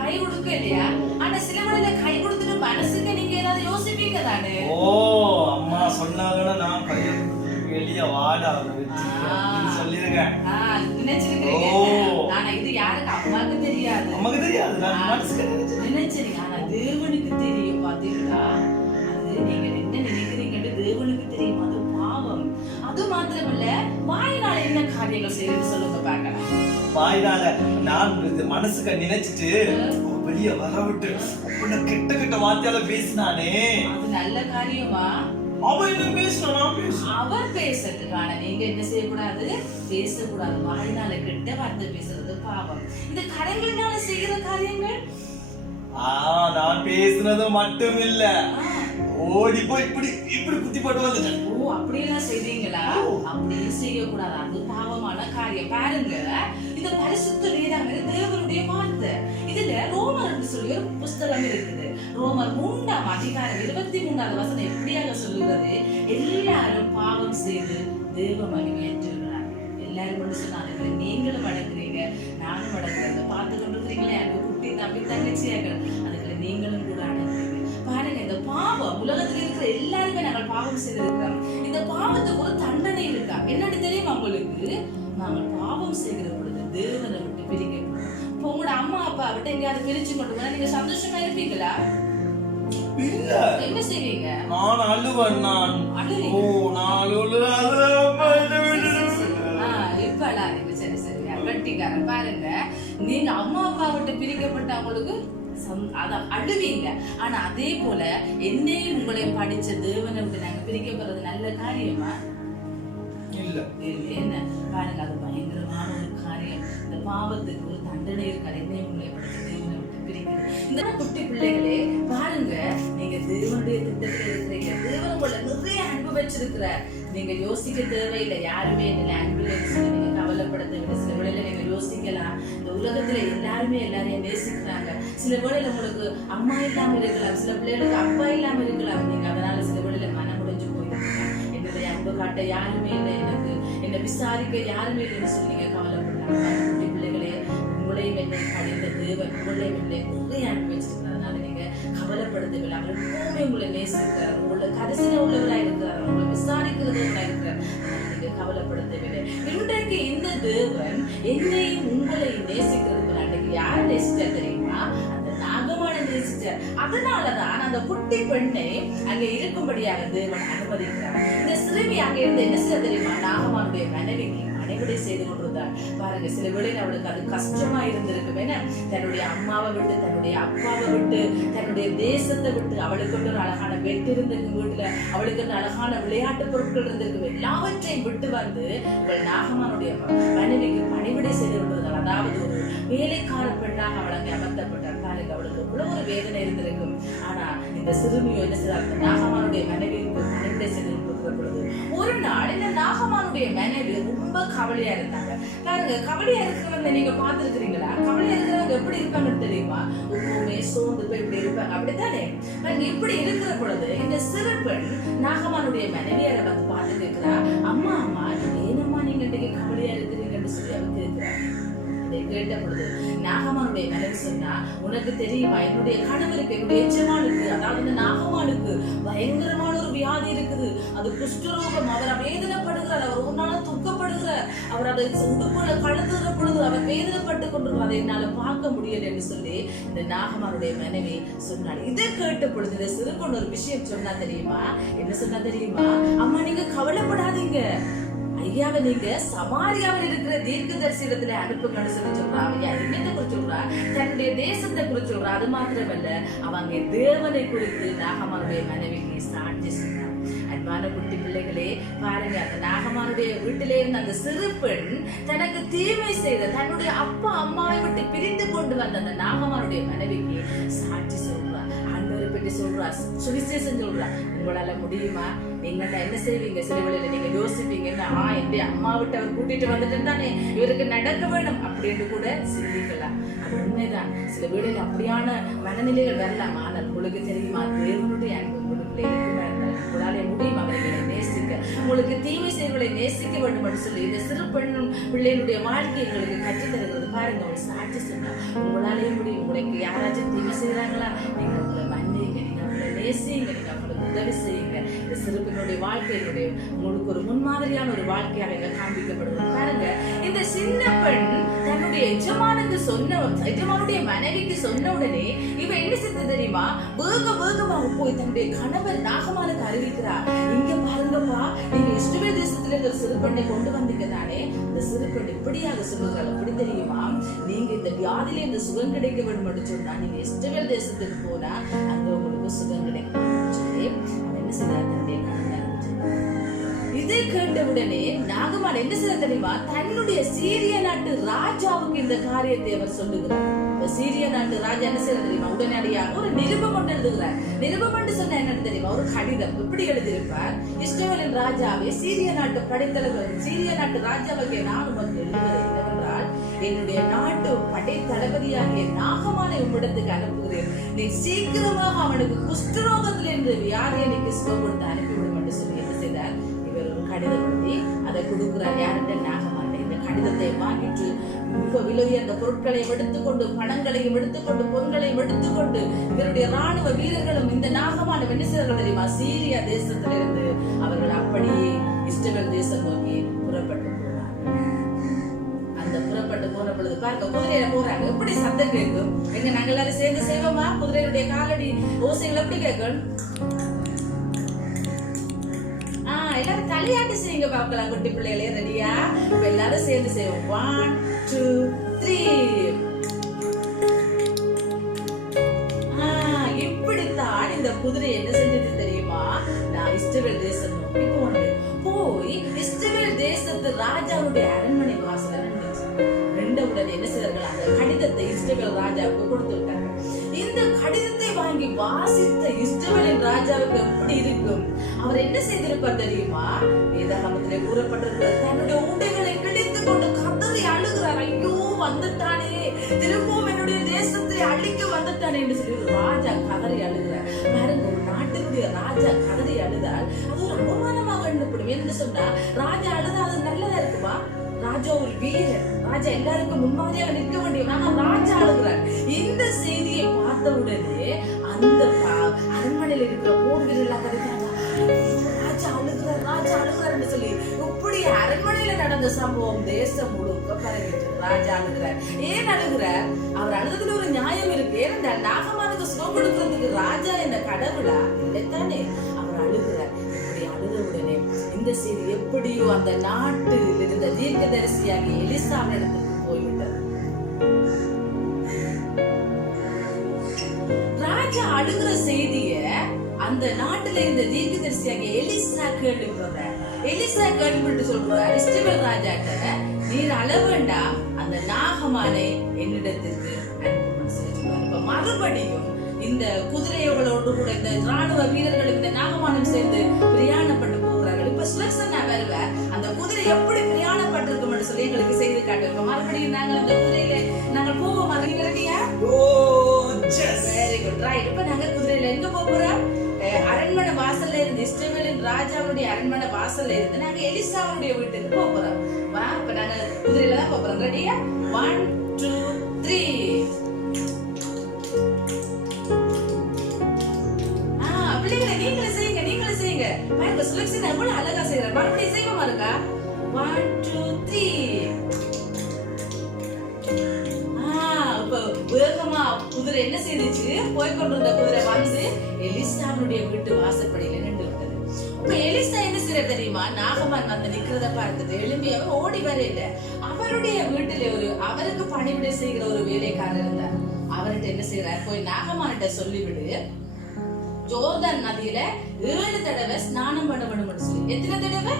கை கொடுக்க இல்லையா? ஆனா சில வேளையில கை கொடுத்துட்டு மனசுக்கு நீங்க ஏதாவது யோசிப்பீங்க தானே? அம்மா சொன்னாங்கன்னா நான் கைய வெளிய வாடா சொல்லிருக்கேன். நினைச்சிருக்கீங்க. ஆனா இது யாருக்கு? அம்மாக்கு தெரியாது. நான் மனசுக்கு நினைச்சீங்க, ஆனா தேவனுக்கு தெரியும். பாத்தீங்களா, அது நீங்க என்ன நினைக்கிறீங்கன்னு தேவனுக்கு தெரியும். அது பாவம். அது மாத்திரமல்ல, வாயினால என்ன காரியங்கள் செய்யறது சொல்லுங்க பார்க்கலாம். வாயினால நான் மனசுக்கு நினைச்சிட்டு வெளிய வர விட்டு உன்னை கெட்ட கெட்ட வார்த்தையால பேசினானே, அது நல்ல காரியமா? அவன் என்ன பேசுறான், நான் பேசுறேன். அவர் பேசுறதுக்கு, ஆனா நீங்க என்ன செய்யக்கூடாது, பேசக்கூடாது. வாயினால கெட்ட வார்த்தை பேசுறது பாவம். இந்த கரங்களினால செய்கிற காரியங்கள், நான் பேசுனது மட்டும் இல்ல, ஓடி போய் இப்படி இப்படி குத்தி போட்டு வந்துட்டேன். ஓ அப்படியெல்லாம் செய்வீங்களா? அப்படியே செய்யக்கூடாது, அது பாவமான காரியம். பாருங்க, இந்த பரிசுத்த வேதாகம் தேவனுடைய வார்த்தை. இதுல ரோமர் என்று சொல்லி ஒரு புஸ்தகம் இருக்குது. ரோமர் 3ஆம் அதிகாரம் 23வது வசனம் எப்படியாக சொல்லுகிறது, எல்லாரும் பாவம் செய்து தேவ மகிமையற்றுகிறார். எல்லாரும் கொண்டு சொன்னாங்க, நீங்களும் அடங்குறீங்க, நானும் அடங்குறேன். பார்த்து கொண்டு இருக்கிறீங்களே, அங்க குட்டி தம்பி தங்கச்சியார்கள், அதுக்குள்ள நீங்களும் கூட அடங்குறீங்க. பாருங்க, இந்த பாவம் உலகத்துல இருக்கிற எல்லாருமே நாங்கள் பாவம் செய்திருக்கிறோம். இந்த பாவத்துக்கு ஒரு தண்டனை இருக்கா, என்னன்னு தெரியுமா உங்களுக்கு? நாங்கள் பாவம் செய்கிற பொழுது தேவனை விட்டு பிரிக்கப்படும். இப்போ உங்களோட அம்மா அப்பா விட்டு எங்கேயாவது பிரிச்சு கொண்டு போனா நீங்க சந்தோஷமா இருப்பீங்களா? இல்ல. என்ன செய்வீங்க? நான் அழுவேன். நான் அழுவீங்க? ஓ, நான் இப்ப அழாதீங்க. சரி சரி, வெட்டிக்காரன். பாருங்க, நீங்க அம்மா அப்பா விட்டு பிரிக்கப்பட்டவங்களுக்கு அதான் அழுவீங்க. ஆனா அதே போல என்னையும் உங்களையும் படிச்ச தேவனை விட்டு நாங்க பிரிக்கப்படுறது நல்ல காரியமா? இல்ல. என்ன பாருங்க, அது பயங்கரமான ஒரு காரியம். இந்த பாவத்துக்கு ஒரு தண்டனை இருக்காது. என்னையும் உங்களையும் படிச்ச தேவனை விட்டு பிரிக்கிறது. இந்த குட்டி பிள்ளைகளே பாருங்க, நீங்க தேவனுடைய திட்டத்துல இருக்கிறீங்க. தேவன் உங்களை நிறைய அன்பு வச்சிருக்கிற. நீங்க யோசிக்க தேவையில்லை, யாருமே என்ன அன்பு நீங்க கவலைப்பட தேவையில்லை. சில வேளையில நீங்க யோசிக்கலாம், இந்த உலகத்துல எல்லாருமே எல்லாரையும் நேசிக்கிறாங்க. சில வேளையில உங்களுக்கு அம்மா இல்லாம இருக்கலாம், சில பிள்ளைகளுக்கு அப்பா இல்லாம இருக்கலாம். நீங்க அதனால சில வேளையில மனம் முடிஞ்சு போயிருக்கீங்க. என்னுடைய அன்பு காட்ட யாருமே இல்லை, எனக்கு என்ன விசாரிக்க யாருமே இல்லைன்னு சொல்லி நீங்க கவலைப்படலாம். குட்டி பிள்ளைகளே, உங்களையும் என்னை படித்த தேவன் உங்களையும் என்னை நிறைய அன்பு வச்சிருக்கிறார். அதனால நீங்க கவலைப்படுத்தவில்லை. அவர் எப்பவுமே உங்களை நேசிக்கிறார், உங்களை கரிசனை உள்ளவரா இருக்கிறார், உங்களை விசாரிக்கிறவர்களா இருக்கிறார். நீங்க கவலைப்படுத்தவில்லை. இன்றைக்கு இந்த தேவன் என்னையும் உங்களையும் நேசிக்கிறதுக்கு அன்றைக்கு யார் நேசிச்சார் தெரியுமா? அந்த நாகமான நேசிச்சார். அதனாலதான் அந்த குட்டி பெண்ணை அங்க இருக்கும்படியாக தேவன் அனுமதிக்கிறார். இந்த சிறுமி அங்க இருந்து என்ன செய்ய தெரியுமா? நாகமானுடைய மனைவிக்கு அனைவரை செய்து கொண்டிருந்தார். பாருங்க, சில வேளையில் அவளுக்கு அது கஷ்டமா இருந்திருக்கும். ஏன்னா தன்னுடைய அம்மாவை விட்டு, தன்னுடைய அப்பாவை விட்டு, தன்னுடைய தேசத்தை விட்டு, அவளுக்கு ஒரு அழகான பெட் இருந்திருக்கும், வீட்டுல அவளுக்கு அழகான விளையாட்டு பொருட்கள் இருந்திருக்கும். எல்லாவற்றையும் விட்டு வந்து இவள் நாகமானுடைய மனைவிக்கு பணிவிடை செய்து கொண்டிருந்தாள். அதாவது ஒரு வேலைக்கார பெண்ணாக அவள் அங்கே அமர்த்தப்பட்டார். பாருங்க, அவளுக்கு எவ்வளவு ஒரு வேதனை இருந்திருக்கும். ஆனா இந்த சிறுமியோ என்ன செய்தார்? நாகமானுடைய மனைவிக்கு பணிவிடை செய்து கொண்டிருக்கிற பொழுது ஒரு நாள் இந்த நாகமானுடைய மனைவி ரொம்ப கவலையா இருந்தாங்க. பாருங்க, கவலையா இருக்கிறவங்க நீங்க பார்த்திருக்கிறீங்களா? கவலையா இருக்கிறவங்க எப்படி இருப்பாங்கன்னு தெரியுமா? எப்பவுமே சோர்ந்து போய் இப்படி இருப்பாங்க, அப்படித்தானே? பாருங்க, இப்படி இருக்கிற பொழுது இந்த சிறு பெண் நாகமானுடைய மனைவியார வந்து பார்த்து கேட்கிறா, அம்மா அம்மா ஏனம்மா நீங்க இன்னைக்கு கவலையா இருக்கிறீங்கன்னு சொல்லி அவ கேட்கிறா. கேட்ட பொழுது நாகமானுடைய மனைவி சொன்னா, உனக்கு தெரியுமா, என்னுடைய கணவருக்கு, என்னுடைய எஜமானுக்கு, அதாவது இந்த நாகமானுக்கு பயங்கரமான ஒரு வியாதி இருக்குது. அது குஷ்டரோகம். அவர் வேதனைப்படுகிறார், அவர் ஒரு நாள் துக்கப்படுகிறார், அவர் அதை உடுப்புல கலந்துகிற பொழுது அவர் வேதனைப்பட்டு கொண்டிருக்கிறார். அதை என்னால பார்க்க முடியல என்று சொல்லி இந்த நாகமானுடைய மனைவி சொன்னாள். இதை கேட்ட பொழுது இந்த சிறு பொண்ணு ஒரு விஷயம் சொன்னா தெரியுமா? என்ன சொன்னா தெரியுமா? அம்மா நீங்க கவலைப்படாதீங்க, ஐயாவை நீங்க சமாரியாவில் இருக்கிற தீர்க்கதரிசியிடத்துல அனுப்புங்கன்னு சொல்லி சொல்றா. ஐயா என்னத்தை குறிச்சு சொல்றா? தன்னுடைய தேசத்தை குறிச்சு சொல்றா. அது மாத்திரமல்ல, அவங்க தேவனை குறித்து நாகமானுடைய மனைவிக்கு சாட்சி சொன்னார். அன்பான குட்டி பிள்ளைகளே, பாருங்க, அந்த நாகமானுடைய வீட்டிலே இருந்த அந்த சிறு பெண் தனக்கு தீமை செய்த தன்னுடைய அப்பா அம்மாவை விட்டு பிரித்து கொண்டு வந்த அந்த நாகமானுடைய மனைவிக்கு சாட்சி சொல்றா. ஆண்டவரை பற்றி சொல்றா, சுவிசேஷம் சொல்றா. உங்களால முடியுமா? நீங்க என்ன செய்வீங்க? சில வேளையில நீங்க யோசிப்பீங்க, என்னுடைய அம்மா விட்டு அவர் கூட்டிட்டு வந்துட்டு தானே இவருக்கு நடக்க வேணும் அப்படின்னு கூட சிந்திக்கலாம். அது உண்மைதான். சில வேளையில அப்படியான மனநிலைகள் வரலாம். ஆனால் உங்களுக்கு தெரியுமா, தேவனுடைய அன்பு உங்களுக்குள்ள இருக்கிறார்கள். உங்களாலே முடியும் அவர்களை நேசிக்க. உங்களுக்கு தீமை செய்வர்களை நேசிக்க வேண்டும் என்று சொல்லி இந்த சிறு பெண்ணும் பிள்ளைகளுடைய வாழ்க்கை எங்களுக்கு கற்றுத் தருகிறது. பாருங்க, ஒரு சாட்சி சொன்னா உங்களாலே முடியும். உங்களுக்கு யாராச்சும் தீமை செய்யறாங்களா? நீங்க உங்களை மன்னிங்க, நீங்க அவங்களை நேசிங்க, நீங்க அவங்களுக்கு உதவி செய்யுங்க. இந்த சிறுபினுடைய வாழ்க்கையினுடைய உங்களுக்கு ஒரு முன்மாதிரியான ஒரு வாழ்க்கையாக காண்பிக்கப்படுவது. பாருங்க, இந்த சின்ன பெண் தன்னுடைய எஜமானுடைய மனைவிக்கு சொன்ன உடனே இவ என்ன செய்த தெரியுமா, வேகமாக போய் தன்னுடைய கணவர் நாகமானுக்கு அறிவிக்கிறார். இங்க பாருங்கப்பா, நீங்க இஸ்ரவேல் தேசத்துல ஒரு சிறு பெண்ணை கொண்டு வந்தீங்க தானே, இந்த சிறு பெண் இப்படியாக சொல்லுகிறாள். அப்படி தெரியுமா, நீங்க இந்த வியாதியில இந்த சுகம் கிடைக்க வேண்டும் என்று சொன்னா நீங்க இஸ்ரவேல் தேசத்துக்கு போனா அங்க உங்களுக்கு சுகம் கிடைக்கும் சொல்லி அவன் என்ன செய்தார், தன்னுடைய கணவர். இதை கேட்டவுடனே நாகமான் என்ன செய்ய தெரியுமா, தன்னுடைய சீரிய நாட்டு ராஜாவுக்கு இந்த காரியத்தை அவர் சொல்லுகிறார். சீரிய நாட்டு ராஜா என்ன செய்ய தெரியுமா, உடனடியாக ஒரு நிருபம் ஒன்று எழுதுகிறார். நிருபம் என்று சொன்ன என்ன தெரியுமா, ஒரு கடிதம். எப்படி எழுதியிருப்பார், இஸ்ரவேலின் ராஜாவே, சீரிய நாட்டு படைத்தலைவர், சீரிய நாட்டு ராஜாவுக்கு நான் உமக்கு எழுதுவது என்னவென்றால், என்னுடைய நாட்டு படை தளபதியாகிய நாகமானை உம்மிடத்துக்கு அனுப்புகிறேன். நீ சீக்கிரமாக அவனுக்கு குஷ்டரோகத்திலிருந்து வியாதியை நீக்கு சுகம் கொடுத்து அனுப்பிவிடும் என்று சொல்லி என்ன செய்தார், கடிதம் எழுதி அதை கொடுக்கிறார். யாருடைய நாகமான். இந்த கடிதத்தை வாங்கிட்டு மிக விலையுயர்ந்த பொருட்களையும் எடுத்துக்கொண்டு, பணங்களையும் எடுத்துக்கொண்டு, பொருட்களையும் எடுத்துக்கொண்டு, இவருடைய ராணுவ வீரர்களும் இந்த நாகமான என்ன செய்தார்கள் தெரியுமா, சீரியா தேசத்திலிருந்து அவர்கள் அப்படியே இஸ்ரவேல் தேசம் நோக்கி புறப்பட்டு போனார்கள். அந்த புறப்பட்டு போன பொழுது பாருங்க, குதிரையில போறாங்க. எப்படி சத்தம் கேட்கும், எங்க நாங்க எல்லாரும் சேர்ந்து செய்வோமா, குதிரையுடைய காலடி ஓசைகள் எப்படி கேட்கும். எல்லாரும் தலையாட்டி செய்யுங்க பாக்கலாம், குட்டி பிள்ளைகளே. ரெடியா? எல்லாரும் சேர்ந்து செய்வோம். 1 2 3. இப்படித்தான் இந்த குதிரை என்ன செஞ்சது தெரியுமா, நான் இஸ்ரவேல் தேசம் நோக்கி போனது. போய் இஸ்ரவேல் தேசத்து ராஜாவுடைய அரண்மனை வாசல்ல நின்றவுடன் என்ன செய்தார்கள், அந்த கடிதத்தை இஸ்ரவேல் ராஜாவுக்கு கொடுத்து விட்டாங்க. இந்த கடிதத்தை வாங்கி வாசித்த இஸ்ரவேலின் ராஜாவுக்கு எப்படி இருக்கும், அவர் என்ன செய்திருப்பார் தெரியுமா, வேதாகமத்திலே கூறப்பட்டிருக்கிற தன்னுடைய உடைகளை கிழித்துக் கொண்டு கதறி அழுகிறார். ஐயோ வந்துட்டானே, திரும்பவும் என்னுடைய தேசத்தை அழிக்க வந்துட்டானே என்று சொல்லி ஒரு ராஜா கதறி அழுகிறார். பாருங்க, ஒரு நாட்டினுடைய ராஜா கதறி அழுதால் அது ஒரு அவமானமாக எண்ணப்படும். என்று சொன்னா ராஜா அழுதா அது நல்லதா இருக்குமா? ராஜா ஒரு வீரன், ராஜா எல்லாருக்கும் முன்மாதிரியாக நிற்க வேண்டிய, ஆனா ராஜா அழுகிறார். இந்த செய்தியை பார்த்த உடனே அந்த அரண்மனையில் இருக்கிற போர் வீரர்கள் கருத்தாங்க, ராஜா அழுகிறார் என்று சொல்லி. இப்படி அரண்மனையில நடந்த சம்பவம் தேசம் முழுக்க பரவிட்டு. ராஜா அழுகிறார். ஏன் அழுகிறார்? அவர் அழுதுல ஒரு நியாயம் இருக்கு. ஏனென்றால் நாகமானுக்கு சுகம் கொடுக்கிறதுக்கு ராஜா என்ன கடவுளா இல்லைத்தானே? அவர் அழுகிறார். இப்படி அழுத உடனே இந்த செய்தி எப்படியோ அந்த நாட்டில் இருந்த தீர்க்கதரிசியாகிய எலிசாவிடத்துக்கு போய்விட்டது. ராஜா அழுகிற செய்திய அந்த நாட்டுல இருந்த தீர்க்கதரிசியாகிய எலிசா கேள்விப்படுறார். எலிசா கேள்விப்பட்டு சொல்றார், இஸ்ரவேல் ராஜாட்ட, நீர் அழ வேண்டாம், அந்த நாகமானை என்னிடத்திற்கு அனுப்புன்னு சொல்லி சொல்றார். இப்ப மறுபடியும் இந்த குதிரையோடு கூட இந்த ராணுவ வீரர்களும் இந்த நாகமானும் சேர்ந்து பிரயாணப்பட்டு போகிறார்கள். இப்ப சுலக்ஷனா வருவார். அந்த குதிரை எப்படி பிரயாணப்பட்டிருக்கும் சொல்லி எங்களுக்கு செய்து காட்டுவோம். மறுபடியும் நாங்கள் அந்த குதிரையில நாங்கள் போவோம். ரெடியா? Very good, right. இப்ப நாங்க குதிரையில எங்க போறோம்? அரண்மனை வாசல்ல இருந்து, இஸ்ரவேலின் ராஜாவுடைய அரண்மனை வாசல்ல இருந்து நாங்க எலிசாவுடைய வீட்டுக்கு போறோம். வா, இப்ப நாங்க குதிரையில தான் போறோம். ரெடியா? 1 2 3. பிள்ளைகளை நீங்களே செய்யுங்க. பாருங்க, சுலக்ஷன் எவ்வளவு அழகா செய்யறாரு. மறுபடியும் செய்வோமா இருக்கா? 1 2 3. வேகமா குதிரை என்ன செய்துச்சு, போய்கொண்டிருந்த குதிரை வந்து எலிசாவுடைய வீட்டு வாசப்படியில நின்று விட்டது. இப்ப எலிசா என்ன செய்ய தெரியுமா, நாகமான் வந்து நிக்கிறத பார்த்துட்டு எழும்பி அவர் ஓடி வரையில அவருடைய வீட்டுல அவருக்கு பணிவிடை செய்கிற ஒரு வேலைக்காரர் இருந்தார். அவர்கிட்ட என்ன செய்யறார், போய் நாகமான்கிட்ட சொல்லிவிடு, ஜோர்தான் நதியில 7 தடவை ஸ்நானம் பண்ண வேண்டும் சொல்லி. எத்தனை தடவை?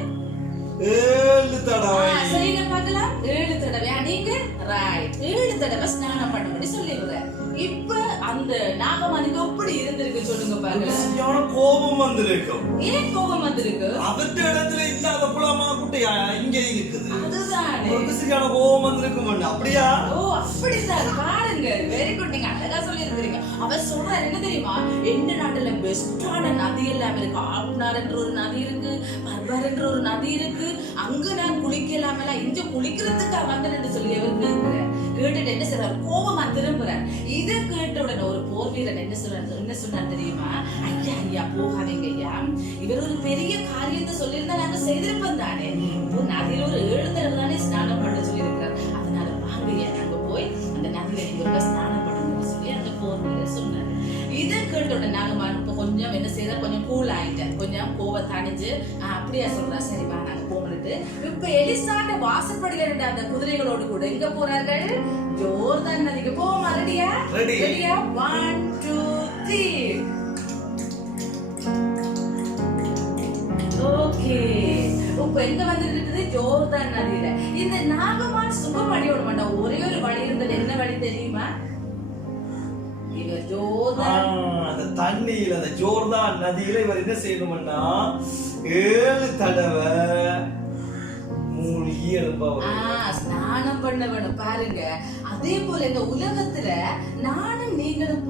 7 தடவை. சரிங்க பார்க்கலாம். 7 தடவை. நீங்க ரைட், 7 தடவை ஸ்நானம் பண்ண சொல்லிடுறேன். இப்ப அந்த நாகமானுக்கு எப்படி இருந்திருக்கு சொல்லுங்க பாருங்க. சரியான கோபம் வந்திருக்கும். ஏன் கோபம் வந்திருக்கு? அவர்ட்ட இடத்துல இல்லாத புலமா குட்டையா இங்க இருக்குது. அதுதானே சரியான கோபம் வந்திருக்கும். அப்படியா? ஓ அப்படிதான். பாருங்க, வெரி குட், நீங்க அழகா சொல்லி இருக்கிறீங்க. அவர் சொல்றாரு என்ன தெரியுமா, எந்த நாட்டுல பெஸ்டான நதி எல்லாம் இருக்கு. ஆப்னார் என்ற ஒரு நதி இருக்கு, பர்பார் என்ற ஒரு நதி இருக்கு. அங்க நான் குளிக்கலாம், இங்க குளிக்கிறதுக்காக வந்தேன்னு சொல்லி அவர் கேட்கிறேன். கேட்டுட்டு என்ன செய்றாரு, கோபமா திரும்புறார். இதை கேட்ட உடனே ஒரு போர் வீரன் என்ன சொன்னார் தெரியுமா, ஐயா ஐயா போகாதீங்க ஐயா, இவர் ஒரு பெரிய காரியத்தை சொல்லியிருந்தா நாங்க செய்திருப்போம் தானே. இப்போ நதியில ஒரு 7 தடவை தானே ஸ்நானம் பண்ண சொல்லி இருக்கிறார். அதனால வாங்க கொஞ்சம் கூல் ஆயிட்டேன், கொஞ்சம் கோவம் தணிஞ்சு அப்படியா சொல்றா, சரிப்பா நாங்க போகிறது. இப்ப எலிசாண்ட வாசப்படியில இருந்த அந்த குதிரைகளோடு கூட எங்க போறார்கள்? ஜோர்தான் நதிக்கு. போமா, ரெடியா? ரெடியா? 1 2 3. ஓகே, இப்ப எங்க வந்துருக்குது? ஜோர்தான் நதியில. இந்த நாகமான் சுகம் அடியோட மாட்டான். ஒரே ஒரு வழி இருந்தது. என்ன வழி தெரியுமா? இவர் ஜோர்தான் அந்த தண்ணியில, அந்த ஜோர்தான் நதியில இவர் என்ன செய்யணும்னா 7 தடவை மூழ்கி ஸ்நானம் பண்ண வேணும். பாருங்க, அதே போல இந்த உலகத்துல நானும் நீங்களும்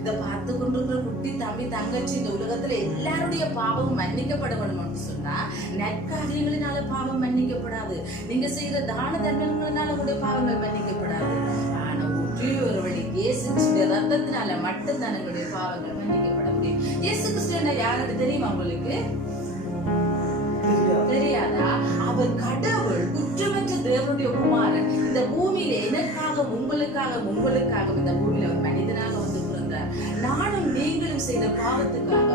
இத பார்த்து கொண்டிருக்கிற குட்டி தம்பி தங்கச்சி, இந்த உலகத்துல எல்லாருடைய பாவமும் மன்னிக்கப்பட வேணும்னு சொன்னா நற்காரியங்களினால பாவம் மன்னிக்கப்படாது. நீங்க செய்யற தான தர்மங்களினால கூட பாவங்கள் மன்னிக்கப்படாது. ஆனா ஒரே ஒரு வழி, இயேசு கிறிஸ்துவின் ரத்தத்தினால மட்டும்தான் எங்களுடைய பாவங்கள் மன்னிக்கப்பட முடியும். இயேசு கிறிஸ்து யாருக்கு தெரியுமா உங்களுக்கு? தெரியாதா? அவர் கடவுள், குற்றமற்ற தேவனுடைய குமாரன். இந்த பூமியில எனக்காக உங்களுக்காக இந்த பூமியில அவர் மனிதனாக வந்து பிறந்தார். நானும் நீங்களும் செய்த பாவத்துக்காக,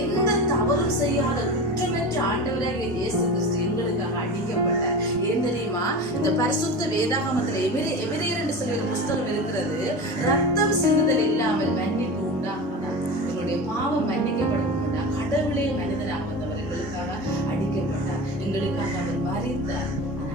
எந்த தவறும் செய்யாத குற்றமற்ற ஆண்டவராக இயேசு கிறிஸ்து எங்களுக்காக அடிக்கப்பட்டார். ஏன் தெரியுமா? இந்த பரிசுத்த வேதாகமத்துல எபிரேயர் என்று சொல்லி ஒரு புஸ்தகம் இருக்கிறது. ரத்தம் சிந்துதல் இல்லாமல் மன்னிப்பு உண்டாகாதா? எங்களுடைய பாவம் மன்னிக்கப்படும். கடவுளே மனிதனாக வந்தவர் எங்களுக்காக அடிக்கப்பட்டார், எங்களுக்காக அவர் மரித்தார்,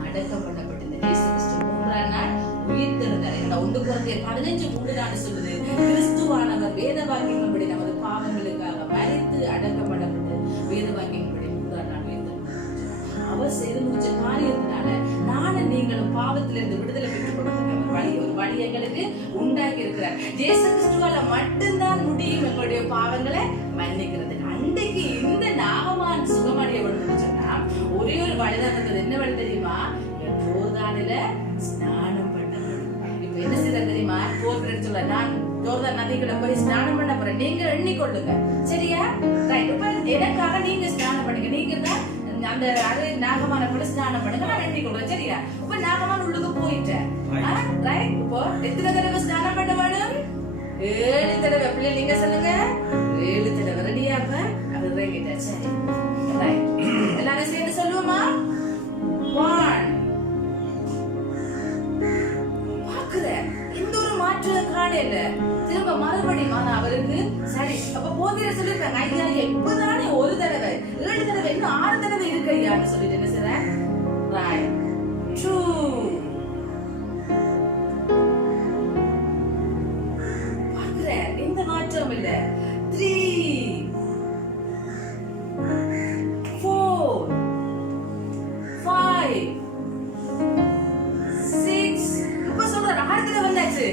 அடக்கம் பண்ணப்பட்ட இந்த இயேசு கிறிஸ்து 3ஆம் நாள் உயிர்த்தெழுந்தார். இந்த 1 கொரிந்தியர் 15:3 சொல்லுது, கிறிஸ்துவானவர் வேத வாக்கியங்களின்படி நமது பாவங்களுக்காக மரித்து அடக்கம் பண்ணப்பட்டு வேத வாக்கியங்களின்படி 3ஆம் நாள் உயிர்த்தெழுந்தார். அவர் செய்து முடிச்ச காரியத்தினால நானும் நீங்களும் பாவத்திலிருந்து விடுதலை பெற்றுக் கொடுக்கிறார். ஒரு வழி எங்களுக்கு உண்டாக்கி இருக்கிறார். இயேசு கிறிஸ்துவால மட்டும்தான் முடியும் எங்களுடைய பாவங்களை மன்னிக்கிறது. அன்றைக்கு இந்த நாகமான் சுகமடைய வேணும்னு சொன்னா ஒரே ஒரு வழிதான் இருந்தது. என்ன வழி தெரியுமா? ஜோர்தானில ஸ்நானம் பண்ண வேணும். இப்ப என்ன செய்ய தெரியுமா? சொல்ல, நான் ஜோர்தான் நதிக்குள்ள போய் ஸ்நானம் பண்ண போறேன், நீங்க எண்ணிக்கொள்ளுங்க, சரியா? எனக்காக நீங்க ஸ்நானம் பண்ணுங்க. நீங்க தான் அந்த நாகமான கூட ஸ்நானம் பண்ணுங்க, நான் எண்ணிக்கொள்றேன், சரியா? இப்ப நாகமான் உள்ளுக்கு போயிட்டேன். இப்போ எத்தனை தடவை ஸ்நானம் பண்ண வேணும்? 7 தடவை. பிள்ளை நீங்க சொல்லுங்க, 7 தடவை. ரெடியா? அது ரெடியா? சரி, எல்லாரும் சேர்ந்து சொல்லுவோமா? 1. பாக்குறேன் இந்த ஒரு மாற்றம் காணல. திரும்ப மறுபடியும் அவருக்கு சரி. அப்ப போதிர சொல்லிருக்காங்க, ஐயா இப்பதானே 1 தடவை, 7 தடவை, இன்னும் 6 தடவை இருக்கு ஐயான்னு சொல்லிட்டு என்ன செய்றேன்? 2. பாக்குறேன் எந்த மாற்றம் இல்ல. 3. 4. 5. 6. இப்ப சொல்றேன் 6 தடவை வந்தாச்சு.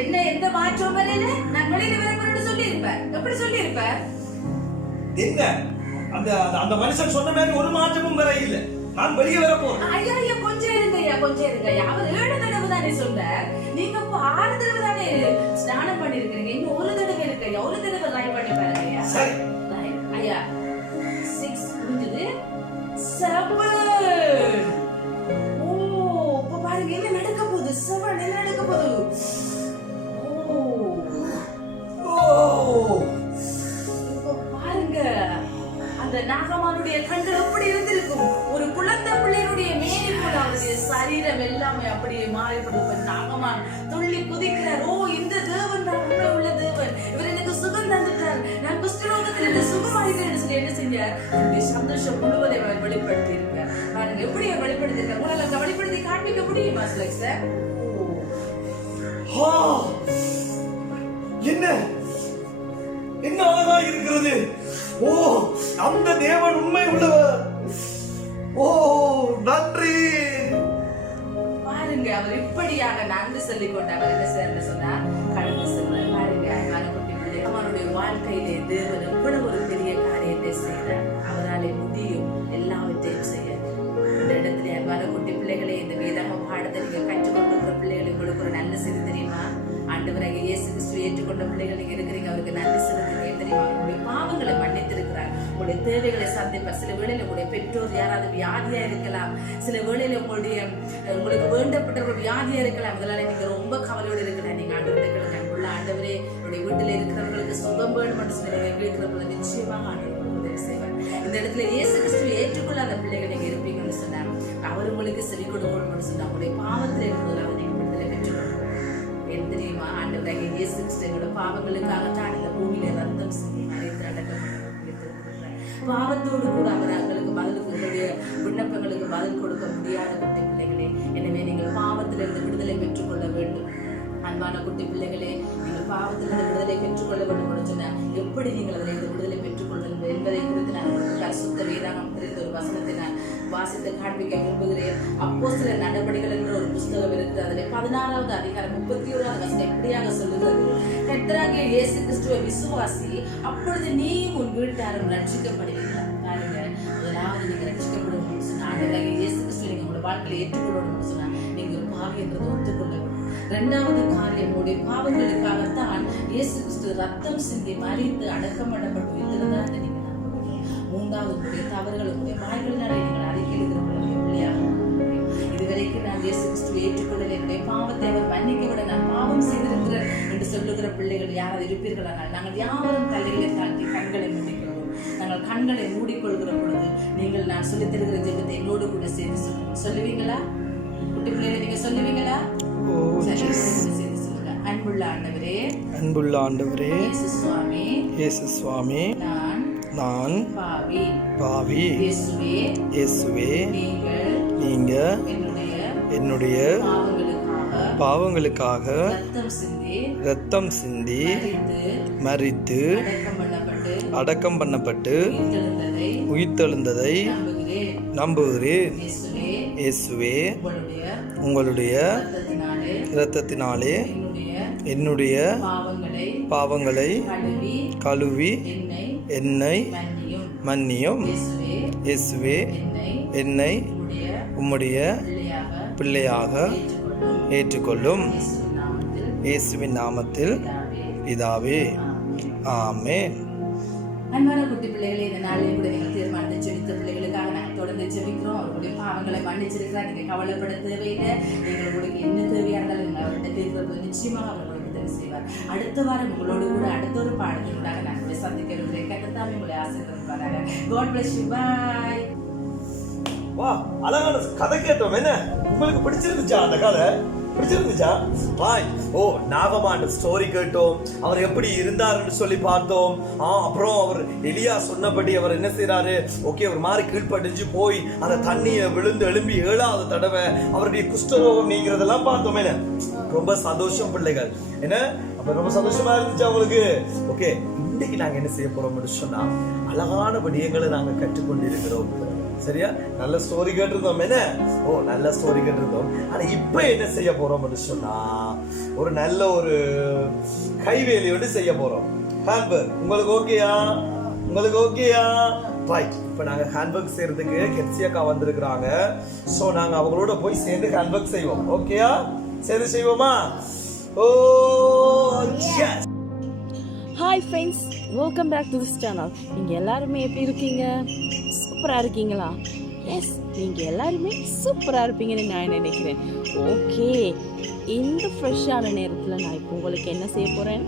என்ன எந்த மாற்றம் வரல? நான் வெளியில வரணும்னு சொல்லி இருப்பேன். எப்படி சொல்லி இருப்பேன்? என்ன அந்த அந்த மனுஷன் சொன்ன மாதிரி ஒரு மாற்றமும் வர இல்ல. நான் வெளியே வர போறேன். ஐயா ஐயா கொஞ்சம் இருங்கய்யா, கொஞ்சம் இருங்கய்யா. அவர் 7 தடவை தானே சொன்னார். நீங்க இப்ப 6 தடவை தானே ஸ்நானம் பண்ணி இருக்கீங்க. இன்னும் 1 தடவை இருக்குய்யா. 1 தடவை ட்ரை பண்ணி பாருங்க ஐயா. சரி ஐயா. 6 முடிஞ்சது. 7. ஓ, இப்ப பாருங்க என்ன நடக்க போகுது. 7 என்ன நடக்க போகுது? பாருங்க அந்த நாகமானுடைய கண்கள் எப்படி இருந்திருக்கும். ஒரு குழந்தை பிள்ளையினுடைய மேனி போல அவருடைய சரீரம் எல்லாமே அப்படியே மாறிப்படுது. நாகமான் துள்ளி குதிக்கிறார். ஓ, இந்த தேவன் தான் உண்மை உள்ள தேவன், இவர் எனக்கு சுகம் தந்துட்டார், நான் குஷ்டரோகத்திலிருந்து சுகமாகிறேன் சொல்லி என்ன செஞ்சார்? அவருடைய சந்தோஷம் முழுவதை அவர் வெளிப்படுத்தி இருக்கார். பாருங்க எப்படி வெளிப்படுத்தி இருக்கார். உங்களால வெளிப்படுத்தி காண்பிக்க முடியுமா சார்? என்ன என்ன அழகா இருக்கிறது. ஓ, அந்த தேவன் உண்மை உள்ளவர். ஓ, நன்றி. பாருங்க அவர் இப்படியாக நன்றி சொல்லிக் கொண்டார். என்ன சேர்ந்து சொன்னா கடந்து செல்வார். பாருங்க அவனுடைய வாழ்க்கையிலே தேவன் எவ்வளவு ஒரு பெரிய காரியத்தை செய்தார். அவராலே முடியும் எல்லாவற்றையும் செய்ய. இந்த இடத்துல அன்பான குட்டி பிள்ளைகளே, இந்த வேதாகம பாடத்தை நீங்க கற்றுக்கொண்டிருக்கிற பிள்ளைகளை உங்களுக்கு ஒரு நல்ல செய்தி தெரியுமா? ஆண்டவராகிய இயேசு கிறிஸ்துவை ஏற்றுக்கொண்ட பிள்ளைகள் நீங்க இருக்கிறீங்க. அவருக்கு நன்றி செலுத்துங்க. தெரியுமா? உங்களுடைய பாவங்களை மன்னித்திருக்கிறார். உங்களுடைய தேவைகளை சந்திப்பார். சில வேளையில உங்களுடைய பெற்றோர் யாராவது வியாதியா இருக்கலாம். சில வேளையில உங்களுக்கு வேண்டப்பட்ட வியாதியா இருக்கலாம். அதனால நீங்க ரொம்ப கவலையோடு இருக்கலாம். நீங்க ஆண்டவரை கேளுங்க. ஆண்டவரே உடைய வீட்டில் இருக்கிறவர்களுக்கு சுகம் வேணும் என்று சொல்லி கேட்கிறப்ப நிச்சயமாக ஆண்டவர் உதவி செய்வார். இந்த இடத்துல இயேசு கிறிஸ்துவை ஏற்றுக்கொள்ளாத பிள்ளைகள் நீங்க இருப்பீங்கன்னு சொன்னார். அவர் உங்களுக்கு செவி கொடுக்கணும்னு சொன்னா உங்களுடைய பாவத்தில் இருந்ததால் நீங்க விடுதலை பெற்றுக்கொள்ளும். ஏன் தெரியுமா? ஆண்டவராக இயேசு கிறிஸ்து எங்களோட பாவங்களுக்காகத்தான் இந்த பூமியில ரத்தம் சிந்தி மறைத்து அடக்கப்பட்டிருக்கிறார். பாவத்தோடு கூட அவர் எங்களுக்கு பதில் உங்களுடைய விண்ணப்பங்களுக்கு பதில் கொடுக்க முடியாத குட்டி பிள்ளைகளே, எனவே நீங்கள் பாவத்திலிருந்து விடுதலை பெற்றுக்கொள்ள வேண்டும். அன்பான குட்டி பிள்ளைகளே, நீங்கள் பாவத்திலிருந்து விடுதலை பெற்றுக்கொள்ள வேண்டும் சொன்ன எப்படி நீங்கள் அதிலிருந்து விடுதலை பெற்றுக்கொள்வது என்பதை குறித்து நான் பரிசுத்த வேதாகம் தெரிந்த ஒரு வசனத்தை நான் வாசித்து காண்பிக்க விரும்புகிறேன். அப்போஸ்தலர் நடபடிகள் என்ற ஒரு புஸ்தகம் இருக்குது. அதில் 16வது அதிகாரம் 31வது வசனம் எப்படியாக சொல்லுகிறது, கர்த்தராகிய இயேசு கிறிஸ்துவை விசுவாசி, அப்பொழுது நீயும் உன் வீட்டாரும் ரட்சிக்கப்படுவீர்கள். பாருங்க, முதலாவது நீங்க ரட்சிக்கப்படணும்னு சொன்னா ஆண்டவராகிய இயேசு கிறிஸ்துவை நீங்க உங்களோட வாழ்க்கையில ஏற்றுக்கொள்ளணும்னு சொன்னா நீங்க ஒரு பாவி என்றதை ஒத்துக்கொள்ள வேண்டும். இரண்டாவது காரியம், உங்களுடைய பாவங்களுக்காகத்தான் இயேசு கிறிஸ்து ரத்தம் சிந்தி மரித்து அடக்கம் பண்ணப்பட்டு உயிர்த்தெழுந்தார் என்று நீங்க நம்புகிறீங்க. மூன்றாவது, உங்களுடைய தவறுகள் உங்களுடைய வாய்களினாலே நீங்கள் அறிக்கையிடுகிறவர்களுடைய பிள்ளையாக. இதுவரைக்கும் நான் இயேசு கிறிஸ்துவை ஏற்றுக்கொள்ளல, என்னுடைய பாவத்தை அவர் மன்னிக்க விட நான் பாவம் செய்திருக்கிறேன் என்று சொல்லுகிற பிள்ளைகள் யாராவது இருப்பீர்களானால் நாங்கள் யாவரும் தலையிலே தாழ்த்தி கண்களை மூடிக்கிறோம். நாங்கள் கண்களை மூடிக்கொள்கிற பொழுது நீங்கள் நான் சொல்லித் தருகிற ஜெபத்தை என்னோடு கூட சேர்ந்து சொல்லுவீங்களா? குட்டி பிள்ளைகளை நீங்க சொல்லுவீங்களா? சேர்ந்து சொல்லுங்க. அன்புள்ள ஆண்டவரே, அன்புள்ள ஆண்டவரே, இயேசு சுவாமி, நான் பாவி. இயேசுவே, நீங்க என்னுடைய பாவங்களுக்காக ரத்தம் சிந்தி மரித்து அடக்கம் பண்ணப்பட்டு உயிர்த்தெழுந்ததை நம்புகிறேன். இயேசுவே, உங்களுடைய இரத்தத்தினாலே என்னுடைய பாவங்களை கழுவி என்னை மன்னியும். இயேசுவே, என்னை உம்முடைய பிள்ளையாக ஏற்றுக்கொள்ளும். இயேசுவின் நாமத்தில் பிதாவே, ஆமென். அன்பான குட்டி பிள்ளைகளை, இந்த நாளில் கூட நீங்கள் தீர்மானத்தை செவித்த பிள்ளைகளுக்காக நாங்கள் தொடர்ந்து செவிக்கிறோம். அவர்களுடைய பாவங்களை மன்னிச்சிருக்கிறார். நீங்கள் கவலைப்பட தேவையில்லை. நீங்கள் உங்களுக்கு என்ன தேவையாக இருந்தாலும் நீங்கள் அவர்கிட்ட கேட்கிறது நிச்சயமாக அவர்களுக்கு உதவி செய்வார். அடுத்த வாரம் உங்களோடு கூட அடுத்த ஒரு பாடத்தினூடாக நான் உங்களை சந்திக்க இருக்கிறேன். கட்டத்தாமே உங்களை ஆசீர்வதிப்பாராக. God bless you. Bye. வா, அழகான கதை கேட்டோம். என்ன உங்களுக்கு பிடிச்சிருந்துச்சா? அந்த கதை பிடிச்சிருந்துச்சா? வாய். ஓ, நாகமான் ஸ்டோரி கேட்டோம். அவர் எப்படி இருந்தாருன்னு சொல்லி பார்த்தோம். அப்புறம் அவர் எலியா சொன்னபடி அவர் என்ன செய்யறாரு? ஓகே, ஒரு மாதிரி கீழ்ப்படிஞ்சு போய் அந்த தண்ணியை விழுந்து எழும்பி 7வது தடவை அவருடைய குஷ்டரோகம் நீங்கிறதெல்லாம் பார்த்தோம். என்ன ரொம்ப சந்தோஷம் பிள்ளைகள். என்ன அப்ப ரொம்ப சந்தோஷமா இருந்துச்சு அவங்களுக்கு. ஓகே, இன்னைக்கு நாங்க என்ன செய்ய போறோம்னு சொன்னா அழகான விடயங்களை நாங்க கற்றுக்கொண்டு இருக்கிறோம். சரியா? நல்ல ஸ்டோரி கேட்டிருந்தோம். என்ன நல்ல ஸ்டோரி கேட்டிருந்தோம். ஆனா இப்ப என்ன செய்ய போறோம்னு சொன்னா ஒரு நல்ல ஒரு கைவேலி வந்து செய்ய போறோம். ஹேண்ட்பேக் உங்களுக்கு ஓகேயா? உங்களுக்கு ஓகேயா? ரைட். இப்ப நாங்க ஹேண்ட்பேக் செய்யறதுக்கு கெட்சியாக்கா வந்திருக்கிறாங்க. சோ நாங்க அவங்களோட போய் சேர்ந்து ஹேண்ட்பேக் செய்வோம். ஓகேயா? சேர்ந்து செய்வோமா? Oh yes. Hi friends, welcome back to this channel. நீங்கள் எல்லாருமே எப்படி இருக்கீங்க? சூப்பராக இருக்கீங்களா? எஸ், நீங்கள் எல்லாருமே சூப்பராக இருப்பீங்கன்னு நான் நினைக்கிறேன். ஓகே, இந்த ஃப்ரெஷ்ஷான நேரத்தில் நான் இப்போ உங்களுக்கு என்ன செய்ய போகிறேன்?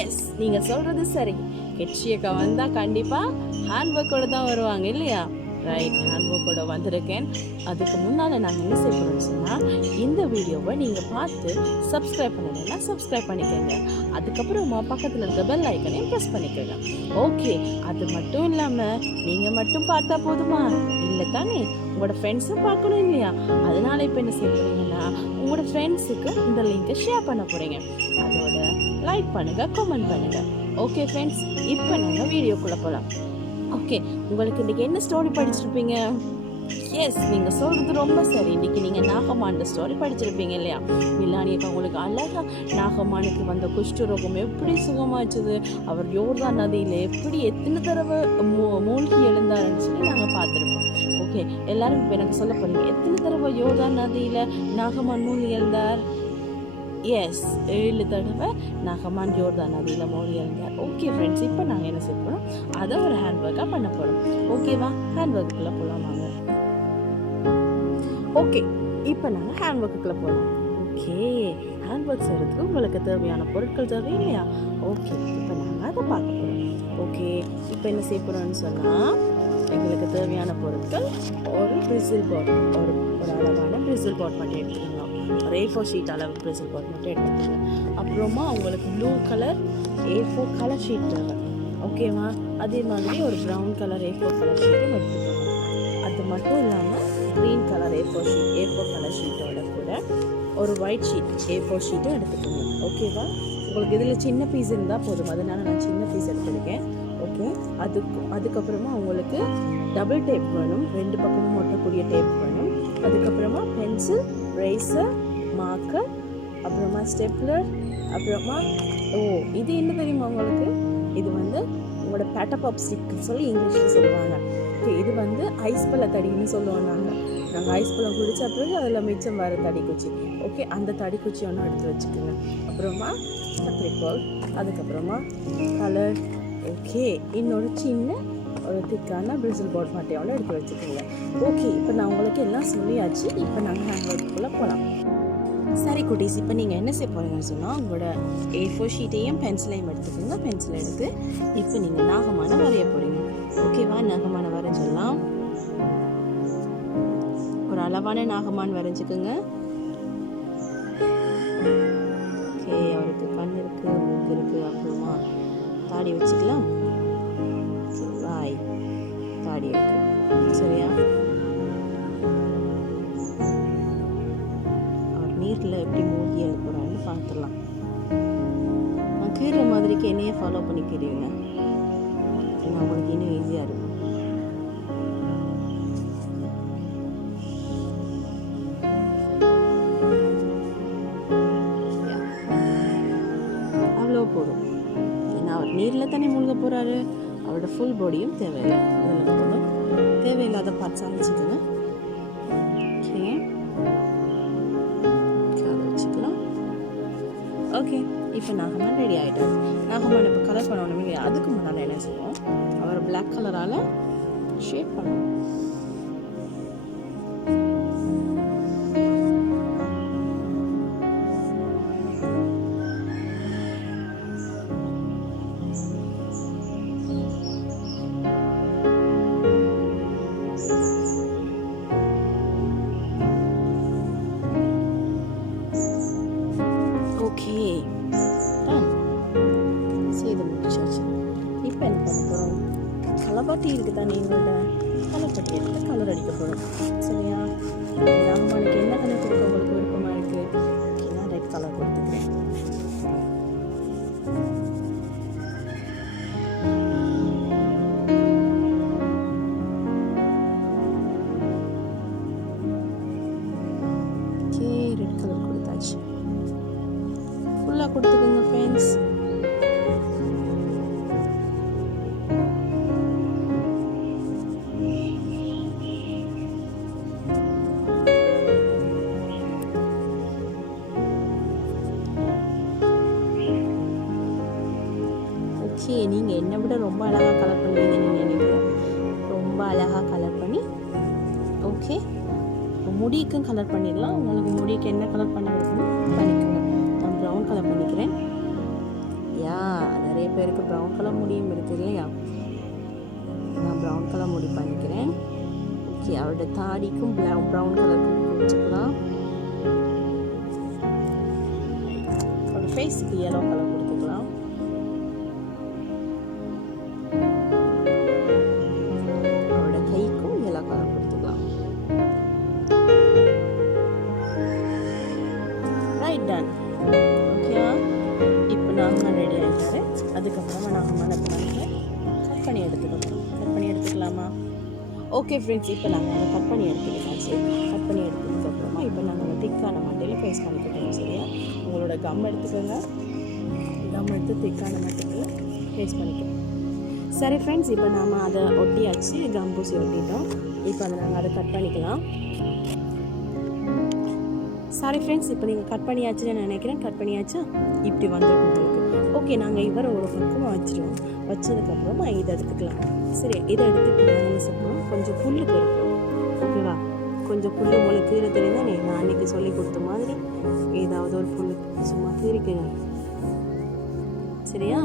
எஸ், நீங்கள் சொல்கிறது சரி. கெட்சியக்கா வந்தால் கண்டிப்பாக ஹேண்ட்ஒர்க்கோடு தான் வருவாங்க இல்லையா? ரைட், ஹேண்ட்ஒர்க்கோட வந்திருக்கேன். அதுக்கு முன்னால் நாங்கள் என்ன செய்ய போகிறோம்னு சொன்னால் இந்த வீடியோவை நீங்கள் பார்த்து சப்ஸ்கிரைப் பண்ணலைன்னா சப்ஸ்கிரைப் பண்ணிக்கோங்க. அதுக்கப்புறமா பக்கத்தில் இருக்க பெல் ஐக்கனையும் ப்ரெஸ் பண்ணிக்கோங்க. ஓகே, அது மட்டும் இல்லாமல் நீங்கள் மட்டும் பார்த்தா போதுமா? இல்லை தானே, உங்களோட ஃப்ரெண்ட்ஸும் பார்க்கணும் இல்லையா? அதனால இப்போ என்ன செய்ய போகிறீங்கன்னா உங்களோட ஃப்ரெண்ட்ஸுக்கு இந்த லிங்கை ஷேர் பண்ண போகிறீங்க. அதோட லைக் பண்ணுங்கள், கமெண்ட் பண்ணுங்கள். ஓகே ஃப்ரெண்ட்ஸ், இப்போ நாங்கள் வீடியோக்குள்ளே போகலாம். ஓகே, உங்களுக்கு இன்றைக்கி என்ன ஸ்டோரி படிச்சிருப்பீங்க? எஸ், நீங்கள் சொல்கிறது ரொம்ப சரி. இன்றைக்கி நீங்கள் நாகமான ஸ்டோரி படிச்சிருப்பீங்க இல்லையா? வில்லானியக்கா உங்களுக்கு அழகாக நாகமானுக்கு வந்த குஷ்டரோகம் எப்படி சுகமாச்சுது, அவர் யோர்தான் நதியில் எப்படி எத்தனை தடவை மூழ்கி எழுந்தாருன்னு சொல்லி நாங்கள் பார்த்துருப்போம். ஓகே, எல்லாரும் இப்போ எனக்கு சொல்ல போகிறீங்க, எத்தனை தடவை யோர்தான் நதியில் நாகமான் மூழ்கி எழுந்தார்? எஸ், 7 தடவை நாகமான் யோர்தான் நதியில் மூழ்கி எழுந்தார். ஓகே ஃப்ரெண்ட்ஸ், இப்போ நாங்கள் என்ன செய்ய போகிறோம்? அதை ஒரு ஹேண்ட்ஒர்க்காக பண்ண போகிறோம். ஓகேவா? ஹேண்ட்ஒர்க்குள்ளே போகலாம் வாங்க. ஓகே, இப்போ நாங்கள் ஹேண்ட்ஒர்க்குள்ளே போகலாம். ஓகே, ஹேண்ட் ஒர்க் செய்கிறதுக்கு உங்களுக்கு தேவையான பொருட்கள் தேவை இல்லையா? ஓகே, இப்போ நாங்கள் அதை பார்க்க போகிறோம். ஓகே, இப்போ என்ன செய்ய போகிறோம்னு சொன்னால், எங்களுக்கு தேவையான பொருட்கள் ஒரு பிரிசில் பாட், ஒரு அளவான பிரிசில் பாட் மட்டும் எடுத்துக்கோங்க. ஒரு A4 ஷீட் அளவு பிரிசில் பாட் மட்டும் எடுத்துக்கோங்க. அப்புறமா உங்களுக்கு blue colour A4 colour sheet தேவை. ஓகேவா? அதே மாதிரி ஒரு ப்ரௌன் கலர் A4 கலர் ஷீட்டும் எடுத்துக்கோங்க. அது மட்டும் இல்லாமல் க்ரீன் கலர் A4 கலர் ஷீட்டோட கூட ஒரு ஒயிட் ஷீட் A4 ஷீட்டும் எடுத்துக்கோங்க. ஓகேவா? உங்களுக்கு இதில் சின்ன பீஸ் இருந்தால் போதும், அதனால நான் சின்ன பீஸ் எடுத்துருக்கேன். ஓகே, அதுக்கப்புறமா உங்களுக்கு டபுள் டேப் வேணும், 2 பக்கமும் ஒட்டக்கூடிய டேப் வேணும். அதுக்கப்புறமா பென்சில், ரேசர், மார்க்கர், அப்புறமா ஸ்டெப்லர், அப்புறமா இது என்ன தெரியுமா உங்களுக்கு? இது வந்து உங்களோட பேட்டபாப் ஸ்டிக்னு சொல்லி இங்கிலீஷில் சொல்லுவாங்க. ஓகே, இது வந்து ஐஸ் பழ தடின்னு சொல்லுவோம். நாங்கள் ஐஸ் பழம் குடித்த பிறகு அதில் மிச்சம் வர தடிக்குச்சி. ஓகே, அந்த தடிக்குச்சி ஒன்றும் எடுத்து வச்சுக்கோங்க. அப்புறமா கத்திரிக்கோல், அதுக்கப்புறமா கலர். ஓகே, இன்னொரு சின்ன ஒரு திக்கான பிரிசில் போர்ட் மாட்டையோட எடுத்து வச்சுக்கோங்க. ஓகே, இப்போ நான் உங்களுக்கு எல்லாம் சொல்லியாச்சு. இப்போ நாங்கள் ஹேண்ட்ஒர்க்குள்ளே போகலாம். சரி குட்டீஸ், இப்போ நீங்கள் என்ன செய்ய போகிறீங்கன்னு சொன்னால், உங்களோட A4 ஷீட்டையும் பென்சிலையும் எடுத்துக்கோங்க. பென்சில் எடுத்து இப்போ நீங்கள் நாகமான வரைய போகிறீங்க. ஓகேவா? நாகமான வரைஞ்சிடலாம். ஒரு அளவான நாகமான் வரைஞ்சிக்கோங்க. ஓகே, அவருக்கு கண் இருக்குது, மூக்கு இருக்குது, அப்புறமா தாடி வச்சுக்கலாம். வாய், தாடி இருக்குது. சரியா? அவர் நீரில் எப்படி மூழ்கி எழுப்புறான்னு பார்த்துடலாம். நான் கீரை மாதிரிக்கு என்னையே ஃபாலோ பண்ணிக்கிறீங்க, ஏன்னா உங்களுக்கு இன்னும் ஈஸியாக இருக்கும். அவ்வளோ போதும். ஏன்னா அவர் நீரில் தானே மூழ்க போகிறாரு, அவரோட ஃபுல் பாடியும் தேவையில்லை. இதில் போதும், தேவையில்லாத பார்ட்ஸ் அழைச்சிக்கோங்க. ஓகே, அதை வச்சுக்கலாம். ஓகே, இப்போ நாகமான் ரெடி ஆகிட்டார். நாகமான் இப்போ கலர் பண்ணணும் இல்லையா? அதுக்கு முன்னால் என்ன செய்வோம், அவரை பிளாக் கலரால் ஷேட் பண்ணணும். ஓகே, செய்து முடிச்சாச்சு. இப்போ என்ன பண்ண போகிறோம், களப்பாட்டி இருக்குது தானே, எங்களோட களப்பாட்டி எடுத்து கலர் அடிக்க போகிறோம். சரியா? நாகமானுக்கு என்ன கலர் கொடுக்க உங்களுக்கு விருப்பமாக இருக்குது? நான் ரெட் கலர் கொடுத்துக்கிறேன். ஓகே, ரெட் கலர் கொடுத்தாச்சு. ஃபுல்லாக கொடுத்துக்கோங்க ஃப்ரெண்ட்ஸ். ஓகே, நீங்கள் என்னை விட ரொம்ப அழகாக கலர் பண்ணுவீங்கன்னு நினைக்கிறேன். ரொம்ப அழகாக கலர் பண்ணி ஓகே, முடிக்கும் கலர் பண்ணிடலாம். உங்களுக்கு முடிக்கு என்ன கலர் பண்ண விருப்பமோ பண்ணிக்கோங்க. நான் ப்ரௌன் கலர் பண்ணிக்கிறேன். யா, நிறைய பேருக்கு ப்ரௌன் கலர் முடியும் இருக்குது இல்லையா? நான் ப்ரௌன் கலர் முடி பண்ணிக்கிறேன். ஓகே, அவரோட தாடிக்கும் ப்ரௌன் கலர் வச்சுக்கலாம். அவரோட ஃபேஸுக்கு yellow கலர் கொடுத்துக்கலாம். அவரோட கைக்கும் yellow கலர் கொடுத்துக்கலாம். Right, done. ஓகேவா? இப்போ நாகமான் ரெடி ஆகிட்டாரு. அதுக்கப்புறமா நாகமான கட் பண்ணி எடுத்துக்கலாமா? ஓகே ஃப்ரெண்ட்ஸ், இப்போ நாங்கள் அதை கட் பண்ணி எடுத்துக்கிட்டாச்சு. கட் பண்ணி எடுத்ததுக்கப்புறமா இப்போ நாங்கள் திக்கான மட்டையில் பேஸ்ட் பண்ணிக்கிட்டோம். சரியா? உங்களோட கம் எடுத்துக்கோங்க. கம் எடுத்து திக்கான மட்டையில் பேஸ்ட் பண்ணிக்கிறோம். சரி ஃப்ரெண்ட்ஸ், இப்போ நாம் அதை ஒட்டியாச்சு, கம் பூசி ஒட்டிட்டோம். இப்போ அதை நாங்கள் அதை கட் பண்ணிக்கலாம். சாரி ஃப்ரெண்ட்ஸ், இப்போ நீங்கள் கட் பண்ணியாச்சுன்னு நினைக்கிறேன். கட் பண்ணியாச்சா? இப்படி வந்துடும் உங்களுக்கு. ஓகே, நாங்கள் இவரை ஒரு பக்கமாக வச்சுருவோம். வச்சதுக்கப்புறமா இதை எடுத்துக்கலாம். சரி, இதை எடுத்துக்கலாம். என்ன சொல்லுவோம், கொஞ்சம் புல்லுக்கு இருக்கும். ஓகேவா? கொஞ்சம் கொஞ்சம் புல் உங்களுக்கு கீரை தெரியுதா நான் அன்னைக்கு சொல்லி கொடுத்த மாதிரி ஏதாவது ஒரு புல் சும்மா கீரிக்குங்க. சரியா?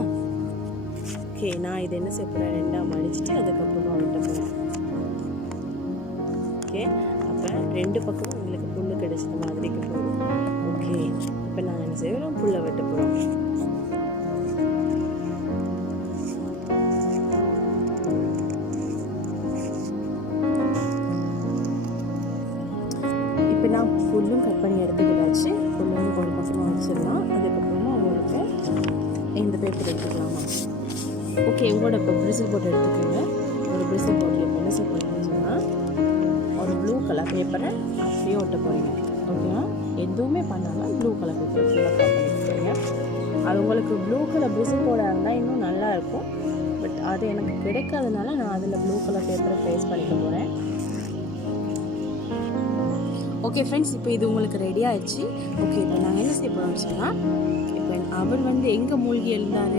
ஓகே, நான் இதை என்ன செய்ய போகிறேன், 2ஆக மடிச்சுட்டு அதுக்கப்புறமா வெட்ட போகிறேன். ஓகே, அப்போ 2 பக்கமும் உங்களுக்கு புல் கிடைச்சது மாதிரிக்கு போகும். ஓகே, இப்போ நான் என்ன செய்வோம், புல்லை வெட்ட போகிறோம். இப்போ நான் புல்லும் கட் பண்ணி எடுத்துக்கிட்டாச்சு. புல்லும் ஒரு பக்கமாக வச்சிடலாம். அதுக்கப்புறமா உங்களுக்கு இந்த பேப்பர் எடுத்துக்கலாமா? ஓகே, உங்களோட இப்போ பிரிசில் போட்டு எடுத்துக்கோங்க. ஒரு பிரிசில் போட்டு இப்போ என்ன செய்ய போகிறீங்கன்னு சொன்னால் ஒரு ப்ளூ கலர் பேப்பரை அப்படியே ஒட்ட போகிறீங்க. ஓகேவா? எதுவுமே பண்ணாமல் ப்ளூ கலர் பேப்பரை ஃபுல்லாக கட் பண்ணிட்டு போகிறீங்க. அது உங்களுக்கு ப்ளூ கலர் பிரிசில் போட இருந்தால் இன்னும் நல்லா இருக்கும். பட் அது எனக்கு கிடைக்காதனால நான் அதில் ப்ளூ கலர் பேப்பரை பேஸ்ட் பண்ணிக்க போகிறேன். ஓகே ஃப்ரெண்ட்ஸ், இப்போ இது உங்களுக்கு ரெடி ஆயிடுச்சு. ஓகே, இப்போ நாங்கள் என்ன செய்ய போகிறோம்னு சொன்னால், இப்போ அவர் வந்து எங்கே மூழ்கி எழுந்தார்,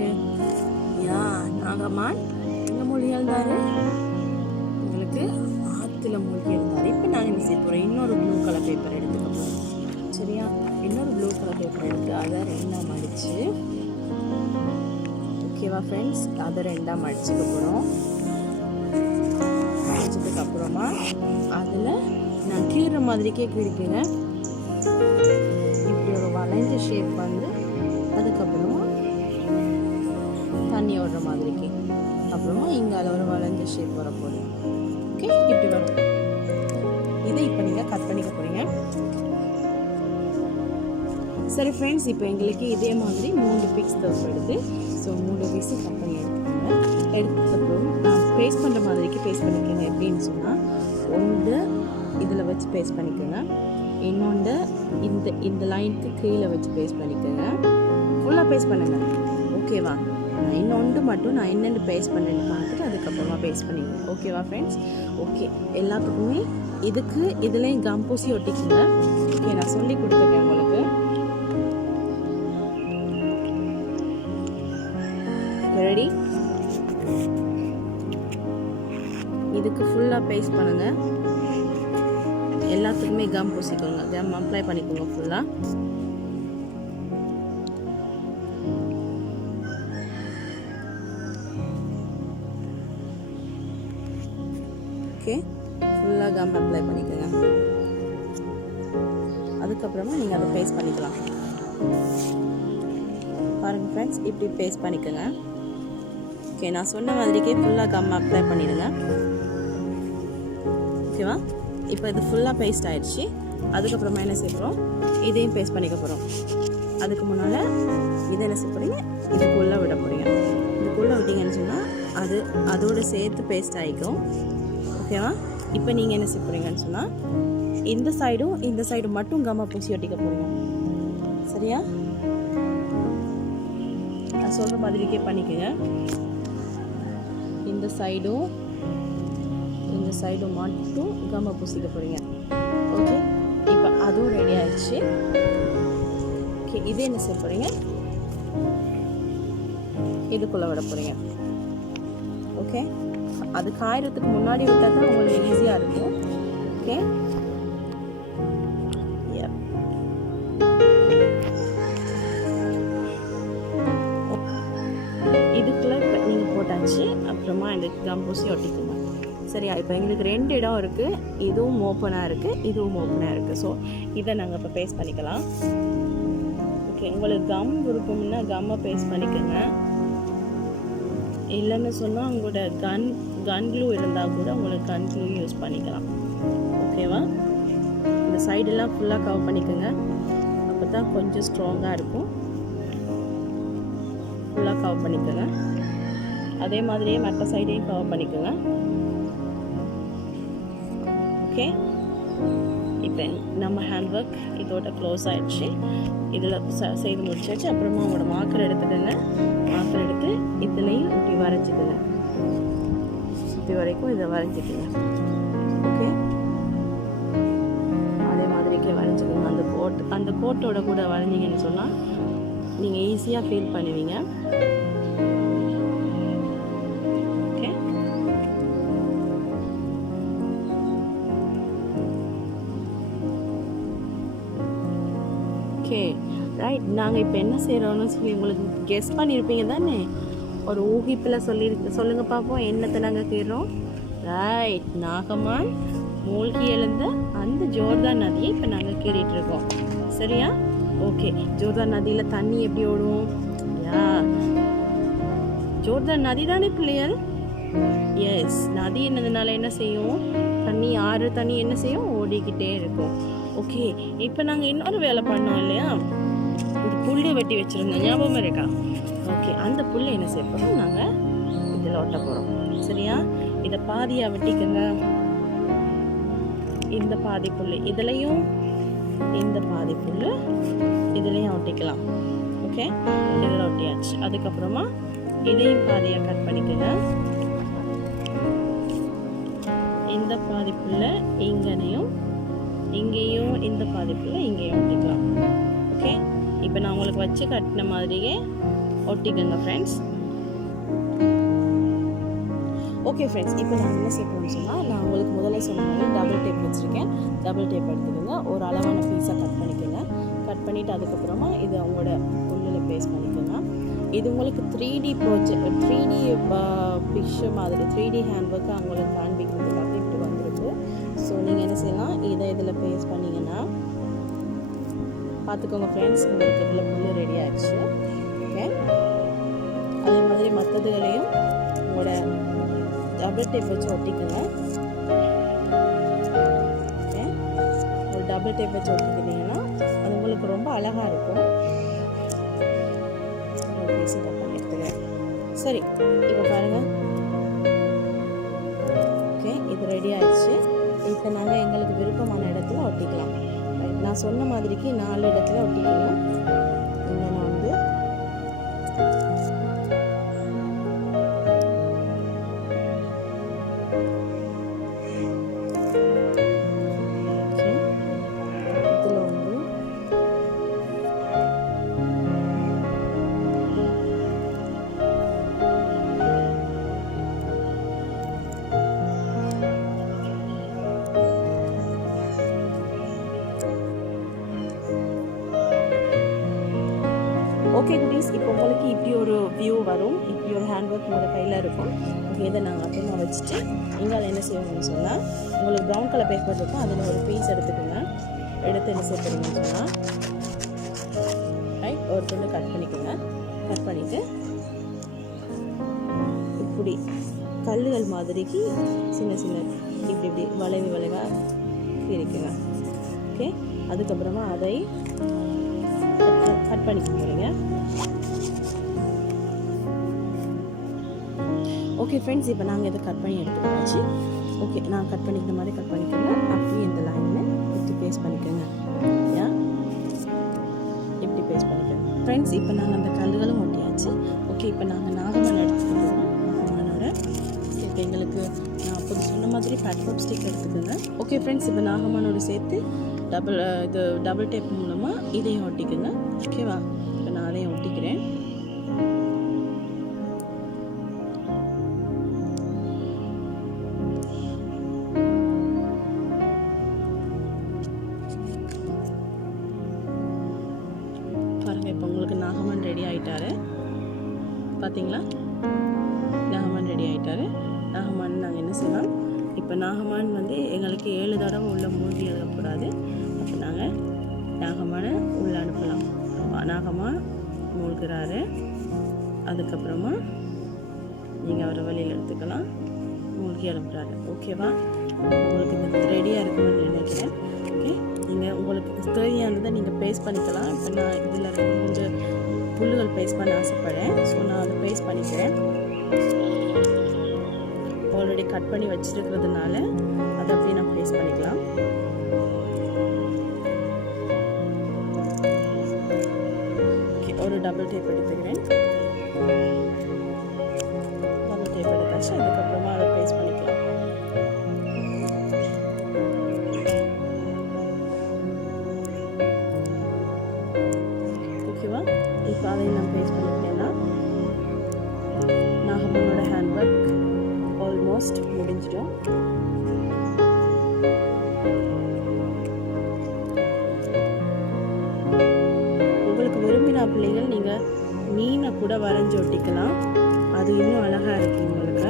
நாகமான் எங்கே மூழ்கி எழுந்தார், உங்களுக்கு ஆற்றுல மூழ்கி எழுந்தார். இப்போ நாங்கள் என்ன செய்ய போகிறோம், இன்னொரு ப்ளூ கலர் பேப்பர் எடுத்துக்க போகிறோம். சரியா? இன்னொரு ப்ளூ கலர் பேப்பர் எடுத்து அதை 2ஆக மடித்து, ஓகேவா ஃப்ரெண்ட்ஸ், அதை 2ஆக மடிச்சுக்க போகிறோம். மடிச்சதுக்கு அப்புறமா அதில் நான் கீறுற மாதிரிக்கே கீறிக்குங்க. இப்படி ஒரு வளைஞ்ச ஷேப் வந்து அதுக்கப்புறமா தண்ணி ஓடுற மாதிரிக்கு, அப்புறமா இங்கே அதில் ஒரு வளைஞ்ச ஷேப் வரப்போகுது. ஓகே, இப்படி வரும். இதை இப்போ நீங்கள் கட் பண்ணிக்க போகிறீங்க. சரி ஃப்ரெண்ட்ஸ், இப்போ எங்களுக்கு இதே மாதிரி 3 பீஸ் தேவைப்படுது. ஸோ 3 பீஸு கட் பண்ணி எடுத்துக்கோங்க. எடுத்ததுக்கப்புறம் நான் பேஸ்ட் பண்ணுற மாதிரிக்கு பேஸ்ட் பண்ணிக்கோங்க. எப்படின்னு சொன்னால், ஒன்று இதில் வச்சு பேஸ்ட் பண்ணிக்கோங்க, இன்னொன்று இந்த லைனுக்கு கீழே வச்சு பேஸ்ட் பண்ணிக்கோங்க. ஃபுல்லாக பேஸ்ட் பண்ணுங்கள். ஓகேவா? நான் இன்னொன்று மட்டும் நான் என்னென்னு பேஸ்ட் பண்ணேன்னு பார்த்துட்டு அதுக்கப்புறமா பேஸ்ட் பண்ணிக்கோங்க. ஓகேவா ஃப்ரெண்ட்ஸ்? ஓகே, எல்லாத்துக்குமே இதுக்கு இதுலேயும் கம் பூசி ஒட்டிக்குங்க. ஓகே, நான் சொல்லி கொடுத்துருக்கேன் உங்களுக்கு. ரெடி? இதுக்கு ஃபுல்லாக பேஸ்ட் பண்ணுங்கள். எல்லாத்துக்குமே கம் பூசிக்கோங்க, கம் அப்ளை பண்ணிக்கோங்க ஃபுல்லாக. ஓகே, ஃபுல்லாக கம் அப்ளை பண்ணிக்கோங்க. அதுக்கப்புறமா நீங்கள் அதை பேஸ்ட் பண்ணிக்கலாம். பாருங்கள் ஃப்ரெண்ட்ஸ், இப்படி பேஸ்ட் பண்ணிக்கோங்க. ஓகே, நான் சொன்ன மாதிரிக்கே ஃபுல்லாக கம் அப்ளை பண்ணிடுங்க. ஓகேவா? இப்போ இது ஃபுல்லாக பேஸ்ட் ஆகிடுச்சு. அதுக்கப்புறமா என்ன செய்கிறோம், இதையும் பேஸ்ட் பண்ணிக்க போகிறோம். அதுக்கு முன்னால் இதை என்ன செய்ய போகிறீங்க, இதுக்குள்ளே விட போகிறீங்க. இதுக்குள்ளே விட்டீங்கன்னு சொன்னால் அது அதோடு சேர்த்து பேஸ்ட் ஆகிக்கும். ஓகேவா? இப்போ நீங்கள் என்ன செய்ய போகிறீங்கன்னு சொன்னால், இந்த சைடும் மட்டும் கம்மா பூசி ஒட்டிக்க போகிறீங்க. சரியா? நான் சொல்கிற மாதிரிக்கே பண்ணிக்கோங்க. இந்த சைடும் மட்டும் கம்மா பூசிக்க போகிறீங்க. ஓகே, இப்போ அதுவும் ரெடி ஆயிடுச்சு. ஓகே, இதே என்ன செய்ய போகிறீங்க, இதுக்குள்ளே விட போகிறீங்க. ஓகே, அது காயறதுக்கு முன்னாடி விட்டால் தான் உங்களுக்கு ஈஸியாக இருக்கும். ஓகே, இதுக்குள்ளே இப்போ நீங்கள் போட்டாச்சு. அப்புறமா இந்த கம் பூசி ஒட்டிக்கோங்க. சரியா? இப்போ எங்களுக்கு 2 இடம் இருக்குது. இதுவும் ஓப்பனாக இருக்குது, இதுவும் ஓப்பனாக இருக்குது. ஸோ இதை நாங்கள் இப்போ பேஸ்ட் பண்ணிக்கலாம். ஓகே, உங்களுக்கு கம் விருப்பம்னா கம்மை பேஸ்ட் பண்ணிக்கோங்க. இல்லைன்னு சொன்னால் உங்களோட கன் க்ளூ இருந்தால் கூட உங்களுக்கு கன் க்ளூ யூஸ் பண்ணிக்கலாம். ஓகேவா? இந்த சைடெல்லாம் ஃபுல்லாக கவர் பண்ணிக்கோங்க. அப்போ தான் கொஞ்சம் ஸ்ட்ராங்காக இருக்கும். ஃபுல்லாக கவர் பண்ணிக்கோங்க. அதே மாதிரியே மற்ற சைடையும் கவர் பண்ணிக்கோங்க. ஓகே, இப்போ நம்ம ஹேண்ட் ஒர்க் இதோட க்ளோஸ் ஆகிடுச்சு. இதில் செய்து முடிச்சாச்சு. அப்புறமா உங்களோட மார்க்கர் எடுத்துக்கோங்க. மார்க்கர் எடுத்து இதுலேயும் இப்படி வரைஞ்சிக்கோங்க. சுற்றி வரைக்கும் இதை வரைஞ்சிக்கோங்க. ஓகே, அதே மாதிரிக்கே வரைஞ்சிக்கோங்க. அந்த கோட்டோட கூட வரைஞ்சிங்கன்னு சொன்னால் நீங்கள் ஈஸியாக ஃபீல் பண்ணுவீங்க. ஓகே, நாங்கள் இப்போ என்ன செய்கிறோன்னு சொல்லி உங்களுக்கு கெஸ் பண்ணியிருப்பீங்க தானே? ஒரு ஊகிப்பில் சொல்லுங்க பார்ப்போம், என்னத்தை நாங்கள் கேட்குறோம்? ரைட், நாகமான் மூழ்கி எழுந்த அந்த ஜோர்தான் நதியை இப்போ நாங்கள் கேட்டுட்டு இருக்கோம். சரியா? ஓகே, ஜோர்தான் நதியில் தண்ணி எப்படி ஓடும்? யா, ஜோர்தான் நதி தானே பிள்ளைகள்? எஸ், நதி என்னதுனால என்ன செய்யும்? தண்ணி, ஆறு தண்ணி என்ன செய்யும்? ஓடிக்கிட்டே இருக்கும். ஓகே, இப்போ நாங்கள் இன்னொரு வேலை பண்ணோம் இல்லையா? ஒரு புல்லு வெட்டி வச்சுருந்தோம், ஞாபகம் இருக்கா? ஓகே, அந்த புல்லை என்ன செய்ய போகிறோம்? நாங்கள் இதில் ஒட்ட போகிறோம். சரியா? இதை பாதியாக வெட்டிக்கங்க. இந்த பாதி புல் இதுலையும், இந்த பாதி புல் இதுலையும் ஒட்டிக்கலாம். ஓகே, இதில் ஒட்டியாச்சு. அதுக்கப்புறமா இதையும் பாதியாக கட் பண்ணிக்கங்க. இந்த பாதி புல்ல இங்கனையும், இங்கேயும் இந்த பாதி புல்ல இங்கேயும் ஒட்டிக்கலாம். ஓகே, இப்போ நான் உங்களுக்கு வச்சு கட்டின மாதிரியே ஒட்டிக்கங்க ஃப்ரெண்ட்ஸ். ஓகே ஃப்ரெண்ட்ஸ், இப்போ நான் என்ன செய்யணும்னு சொன்னால், நான் உங்களுக்கு முதல்ல சொன்ன மாதிரி டபுள் டேப் வச்சுருக்கேன். டபுள் டேப் எடுத்துக்கோங்க, ஒரு அளவான பீஸாக கட் பண்ணிக்கோங்க. கட் பண்ணிவிட்டு அதுக்கப்புறமா இது அவங்களோட உள்ளில் பேஸ்ட் பண்ணிக்கோங்க. இது உங்களுக்கு 3D ப்ராஜெக்ட், 3D பிக்சர் மாதிரி 3D ஹேண்ட் ஒர்க்கு அவங்களுக்கு காண்பிக்கிறதுக்காக இப்படி வந்துருக்கு. ஸோ நீங்கள் என்ன செய்யலாம், இதை இதில் பேஸ்ட் பண்ணிங்கன்னா பார்த்துக்கோங்க ஃப்ரெண்ட்ஸ், உங்களுக்கு இதில் புல்லு ரெடி ஆகிடுச்சு. ஓகே, அதே மாதிரி மற்றதுகளையும் உங்களோட டபுள் டேப் வச்சு ஒட்டிக்கோங்க. ஓகே, ஒரு டபுள் டேப் வச்சு ஒட்டிக்கிட்டிங்கன்னா அது உங்களுக்கு ரொம்ப அழகாக இருக்கும். சரி, இப்போ பாருங்கள். ஓகே, இது ரெடி ஆகிடுச்சு. இப்போ நாங்கள் எங்களுக்கு விருப்பமான இடத்துல ஒட்டிக்கலாம். நான் சொன்ன மாதிரிக்கு 4 இடத்துல ஒட்டிக்கலாம். இங்கே நான் வந்து ஓகே குட்டீஸ், இப்போ உங்களுக்கு இப்படி ஒரு வியூ வரும், இப்படி ஒரு ஹேண்ட் ஒர்க் உங்களோட கையில் இருக்கும். ஓகே, இதை நாங்கள் அப்புறமா வச்சுட்டு எங்களால் என்ன செய்வோம்னு சொன்னால், உங்களுக்கு ப்ரௌன் கலர் பேப்பர் இருக்கும், அதில் ஒரு பீஸ் எடுத்துக்கோங்க. எடுத்து என்ன செய்ய போகிறீங்கன்னு சொன்னால், ரைட், ஒரு துண்டு கட் பண்ணிக்கோங்க. கட் பண்ணிவிட்டு இப்படி கல்லுகள் மாதிரிக்கு சின்ன சின்ன இப்படி இப்படி வளைவாக பிரிக்குங்க. ஓகே, அதுக்கப்புறமா அதை கட் பண்ணிக்க போகிறீங்க. ஓகே ஃப்ரெண்ட்ஸ், இப்போ நாங்கள் இதை கட் பண்ணி எடுத்துக்கிட்டாச்சு. ஓகே, நான் கட் பண்ணிக்கிற மாதிரி கட் பண்ணிக்கோங்க. அப்படியே இந்த லைனில் இப்படி பேஸ்ட் பண்ணிக்கோங்க. யா, இப்படி பேஸ்ட் பண்ணிக்கோங்க ஃப்ரெண்ட்ஸ். இப்போ நாங்கள் அந்த கல்லுகளும் ஒட்டியாச்சு. ஓகே, இப்போ நாங்கள் நாகமான் எடுத்துக்கிட்டோம். நாகமானோட இப்போ எங்களுக்கு நான் அப்போ சொன்ன மாதிரி பேட்போர்ட் ஸ்டிக் எடுத்துக்கோங்க. ஓகே ஃப்ரெண்ட்ஸ், இப்போ நாகமானோட சேர்த்து டபுள் டேப் மூலமாக இதையும் ஒட்டிக்குங்க. ஓகேவா? இப்போ நான் அதையும் ஒட்டிக்கிறேன். பாருங்கள், இப்போ உங்களுக்கு நாகமான் ரெடி ஆகிட்டாரு. பார்த்தீங்களா? நாகமான் ரெடி ஆகிட்டாரு. நாகமான் நாங்கள் என்ன செய்யலாம், இப்போ நாகமான் வந்து எங்களுக்கு 7 தடவை உள்ள மூழ்கி எழுதக்கூடாது. அப்போ நாங்கள் நாகமானை உள்ளே அனுப்பலாம். நாகமான் மூழ்கிறாரு. அதுக்கப்புறமா நீங்கள் அவரை வெளியில் எடுத்துக்கலாம். மூழ்கி அனுப்புகிறாரு. ஓகேவா? உங்களுக்கு இந்த ரெடியாக இருக்குன்னு நினைக்கிறேன். ஓகே, நீங்கள் உங்களுக்கு தேவையானதை நீங்கள் பேஸ்ட் பண்ணிக்கலாம். இப்போ நான் இதில் 2 புல்லுகள் பேஸ்ட் பண்ண ஆசைப்பட்றேன். ஸோ நான் அதை பேஸ்ட் பண்ணிக்கிறேன். ஆல்ரெடி கட் பண்ணி வச்சுருக்கிறதுனால அதை அப்படியே நான் பேஸ்ட் பண்ணிக்கலாம். ஓகே, ஒரு டபுள் டேப் எடுத்துக்கிறேன். டபுள் டேப் எடுத்தாச்சு. அதுக்கப்புறமா அதை பேஸ்ட் பண்ணிக்கலாம். ஓகேவா? இப்போ அதை நான் பேஸ்ட் பண்ணிக்கிறேன்னா நாகமானோட ஹேண்ட் ஒர்க் ஆல்மோஸ்ட் முடிஞ்சிடும். உங்களுக்கு விரும்பின பிள்ளைகள் நீங்கள் மீனை கூட வரைஞ்சி ஒட்டிக்கலாம். அது இன்னும் அழகாக இருக்கு உங்களுக்கு.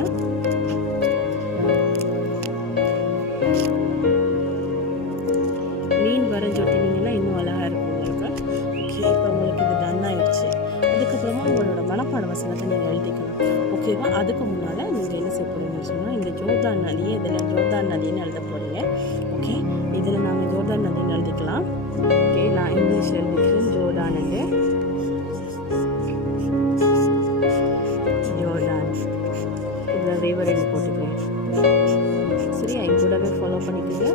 மீன் வரைஞ்சி ஒட்டினீங்கன்னா இன்னும் அழகாக இருக்கும் உங்களுக்கு. ஓகே, இப்போ உங்களுக்கு இது டன் ஆயிடுச்சு. அதுக்கப்புறமா உங்களோட மனப்பாட வசனத்தை நீங்கள் எழுதிக்கணும். ஓகேவா? அதுக்கு முன்னால் நீங்கள் என்ன செய்ய போகிறீங்கன்னு சொன்னால், இந்த ஜோர்தான் நதியை இதில் ஜோர்தான் நதின்னு எழுத போகிறீங்க. ஓகே, இதில் நாங்கள் ஜோர்தான் நதின்னு எழுதிக்கலாம். ஓகே, நான் இங்கிலீஷில் எழுதிக்கிறேன் ஜோர்தான். ஜோர்தான் இதில் ரிவர்னு போட்டுக்கிறேன். சரியா? என் கூடவே ஃபாலோ பண்ணிக்கோங்க.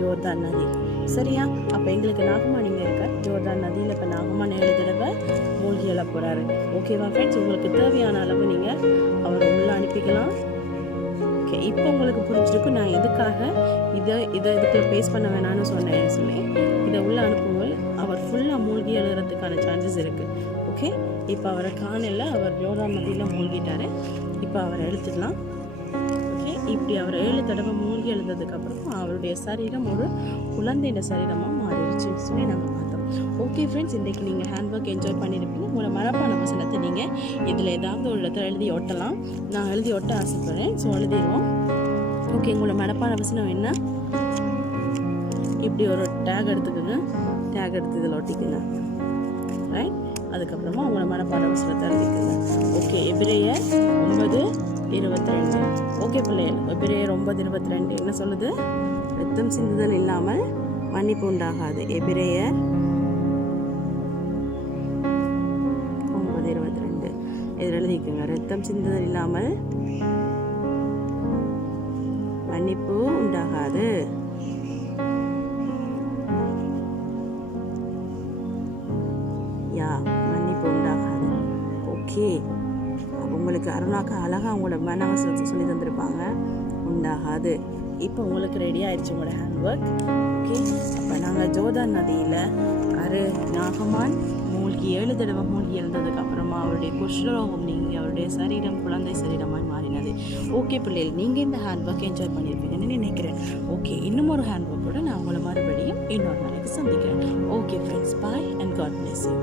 ஜோர்தான் நதி. சரியா? அப்போ எங்களுக்கு நாகமான் இங்கே இருக்க ஜோர்தான் நதியில் இப்போ நாகமான் 7 தடவை மூழ்கி எழ போகிறாரு. ஓகேவா ஃப்ரெண்ட்ஸ்? உங்களுக்கு தேவையான அளவு நீங்கள் அவரை உள்ளே அனுப்பிக்கலாம். ஓகே, இப்போ உங்களுக்கு புரிஞ்சிருக்கும் நான் எதுக்காக இதை இதுக்குள்ளே பேஸ் பண்ண வேணான்னு சொன்னேன்னு சொல்லி. இதை உள்ளே அனுப்பும்போது அவர் ஃபுல்லாக மூழ்கி எழுதுறதுக்கான சான்சஸ் இருக்குது. ஓகே, இப்போ அவரை காணல, அவர் ஜோர்தான் நதியில் மூழ்கிட்டாரு. இப்போ அவரை எழுத்துடலாம். ஓகே, இப்படி அவர் 7 தடவை மூழ்கி எழுந்ததுக்கப்புறம் அவருடைய சரீரம் ஒரு குழந்தையோட சரீரமாக மாறிடுச்சுன்னு சொல்லி நாங்கள் பார்த்தோம். ஓகே ஃப்ரெண்ட்ஸ், இன்றைக்கி நீங்கள் ஹேண்ட் ஒர்க் என்ஜாய் பண்ணியிருப்பீங்க. உங்களோட மனப்பாட வசனத்தை நீங்கள் இதில் ஏதாவது ஒரு இடத்துல எழுதி ஒட்டலாம். நான் எழுதி ஒட்ட ஆசைப்படுறேன். ஸோ எழுதிடுவோம். ஓகே, உங்களோட மனப்பாட வசனம் என்ன? இப்படி ஒரு டேக் எடுத்துக்கோங்க. டேக் எடுத்து இதில் ஒட்டிக்குங்க. ரைட்? அதுக்கப்புறமா உங்களோட மனப்பாட வசனத்தை எழுதிக்குங்க. ஓகே, எபிரேயர் 9:22. ஓகே பிள்ளைகள், எபிரேயர் 9:22 என்ன சொல்லுது? ரத்தம் சிந்துதல் இல்லாமல் மன்னிப்பு உண்டாகாது. எபிரேயர் 9:22 இதில் எழுதிக்குங்க. ரத்தம் சிந்துதல் இல்லாமல் மன்னிப்பு உண்டாகாது. மன்னிப்பு உண்டாகாது. ஓகே, உங்களுக்கு அருணாக்கா அழகாக உங்களோட மனவசனத்தை சொல்லி தந்திருப்பாங்க. உண்டாகாது. இப்போ உங்களுக்கு ரெடி ஆயிடுச்சு உங்களோட ஹேண்ட் ஒர்க். ஓகே, அப்போ நாங்கள் ஜோர்தான் நதியில் நாகமான் மூழ்கி 7 தடவை மூழ்கி எழுந்ததுக்கப்புறமா அவருடைய குஷ்டரோகம் நீங்கி அவருடைய சரீரம் குழந்தை சரீரமாய் மாறினது. ஓகே பிள்ளைகள், நீங்கள் இந்த ஹேண்ட் ஒர்க் என்ஜாய் பண்ணியிருப்பீங்கன்னு நினைக்கிறேன். ஓகே, இன்னும் ஒரு ஹேண்ட் ஒர்க்கோட நான் உங்களை மறுபடியும் இன்னொரு நாளைக்கு சந்திக்கிறேன். Okay friends, bye and God bless you.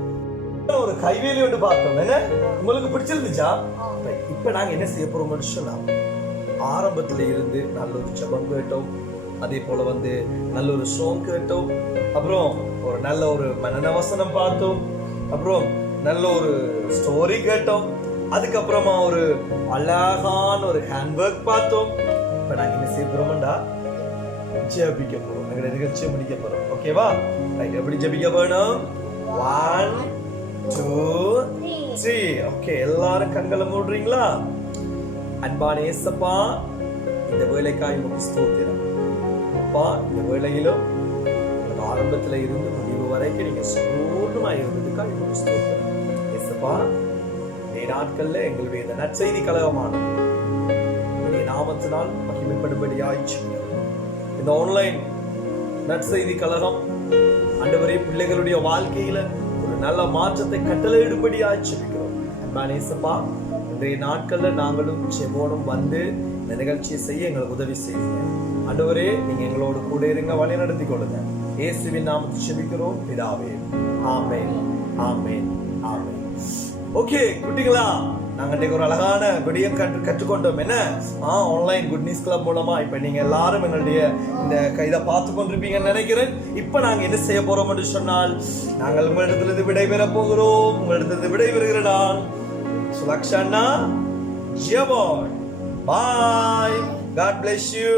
ஒரு கைவேலி ஒன்று பார்த்தோம். என்ன உங்களுக்கு பிடிச்சிருந்துச்சா? இப்ப நாங்க என்ன செய்ய போறோம்னு சொன்னா, ஆரம்பத்துல இருந்து நல்ல ஒரு ஜெபம் கேட்டோம், அதே போல நல்ல ஒரு சாங் கேட்டோம், அப்புறம் ஒரு நல்ல ஒரு மனநவசனம் பார்த்தோம், அப்புறம் நல்ல ஒரு ஸ்டோரி கேட்டோம், அதுக்கப்புறமா ஒரு அழகான ஒரு ஹேண்ட் ஒர்க் பார்த்தோம். இப்ப நாங்க என்ன செய்ய போறோம்டா, ஜெபிக்க போறோம். எங்க நிகழ்ச்சியை முடிக்க போறோம். ஓகேவா? எப்படி ஜெபிக்க வேணும்? 1 2 3. ஓகே, எல்லாரும் கண்களை மூடுறீங்களா? அன்பான இயேசப்பா, இந்த வேலைக்காய் உமக்கு ஸ்தோத்திரம். அப்பா, இந்த வேலையிலும் ஆரம்பத்துல இருந்து முடிவு வரைக்கும் நீங்க சம்பூர்ணமா இருந்ததுக்காக உமக்கு ஸ்தோத்திரம். இயேசப்பா, இந்த நாட்கள்ல எங்களுடைய இந்த நற்செய்தி கலகமானது உங்களுடைய நாமத்தினால் மகிமைப்படும்படியாய் இந்த ஆன்லைன் நற்செய்தி கலகம் ஆண்டவரே பிள்ளைகளுடைய வாழ்க்கையில ஒரு நல்ல மாற்றத்தை கட்டளையிடும்படி ஆட்சிக்கிறோம். அன்பான இயேசப்பா, இன்றைய நாட்கள்ல நாங்களும் செவோனும் இந்த நிகழ்ச்சியை செய்ய எங்களுக்கு உதவி செய்யுங்க. ஆண்டவரே, நீங்க எங்களோடு கூட இருங்க, வழி நடத்தி கொள்ளுங்க. இயேசுவின் நாமத்தில் ஜெபிக்கிறோம் பிதாவே. ஆமென், ஆமென், ஆமென். ஓகே குட்டிகளா, நாங்க இன்னைக்கு ஒரு அழகான விடயம் கற்றுக்கொண்டோம். என்ன ஆன்லைன் குட் நியூஸ் கிளப் மூலமா இப்ப நீங்க எல்லாரும் எங்களுடைய இந்த இதை பார்த்து கொண்டிருப்பீங்கன்னு நினைக்கிறேன். இப்ப நாங்க என்ன செய்ய போறோம் என்று சொன்னால், நாங்கள் உங்களிடத்திலிருந்து விடைபெற போகிறோம். உங்களிடத்திலிருந்து விடைபெறுகிற நான் சுலக்ஷனா ஜெபோன். பாய். God bless you.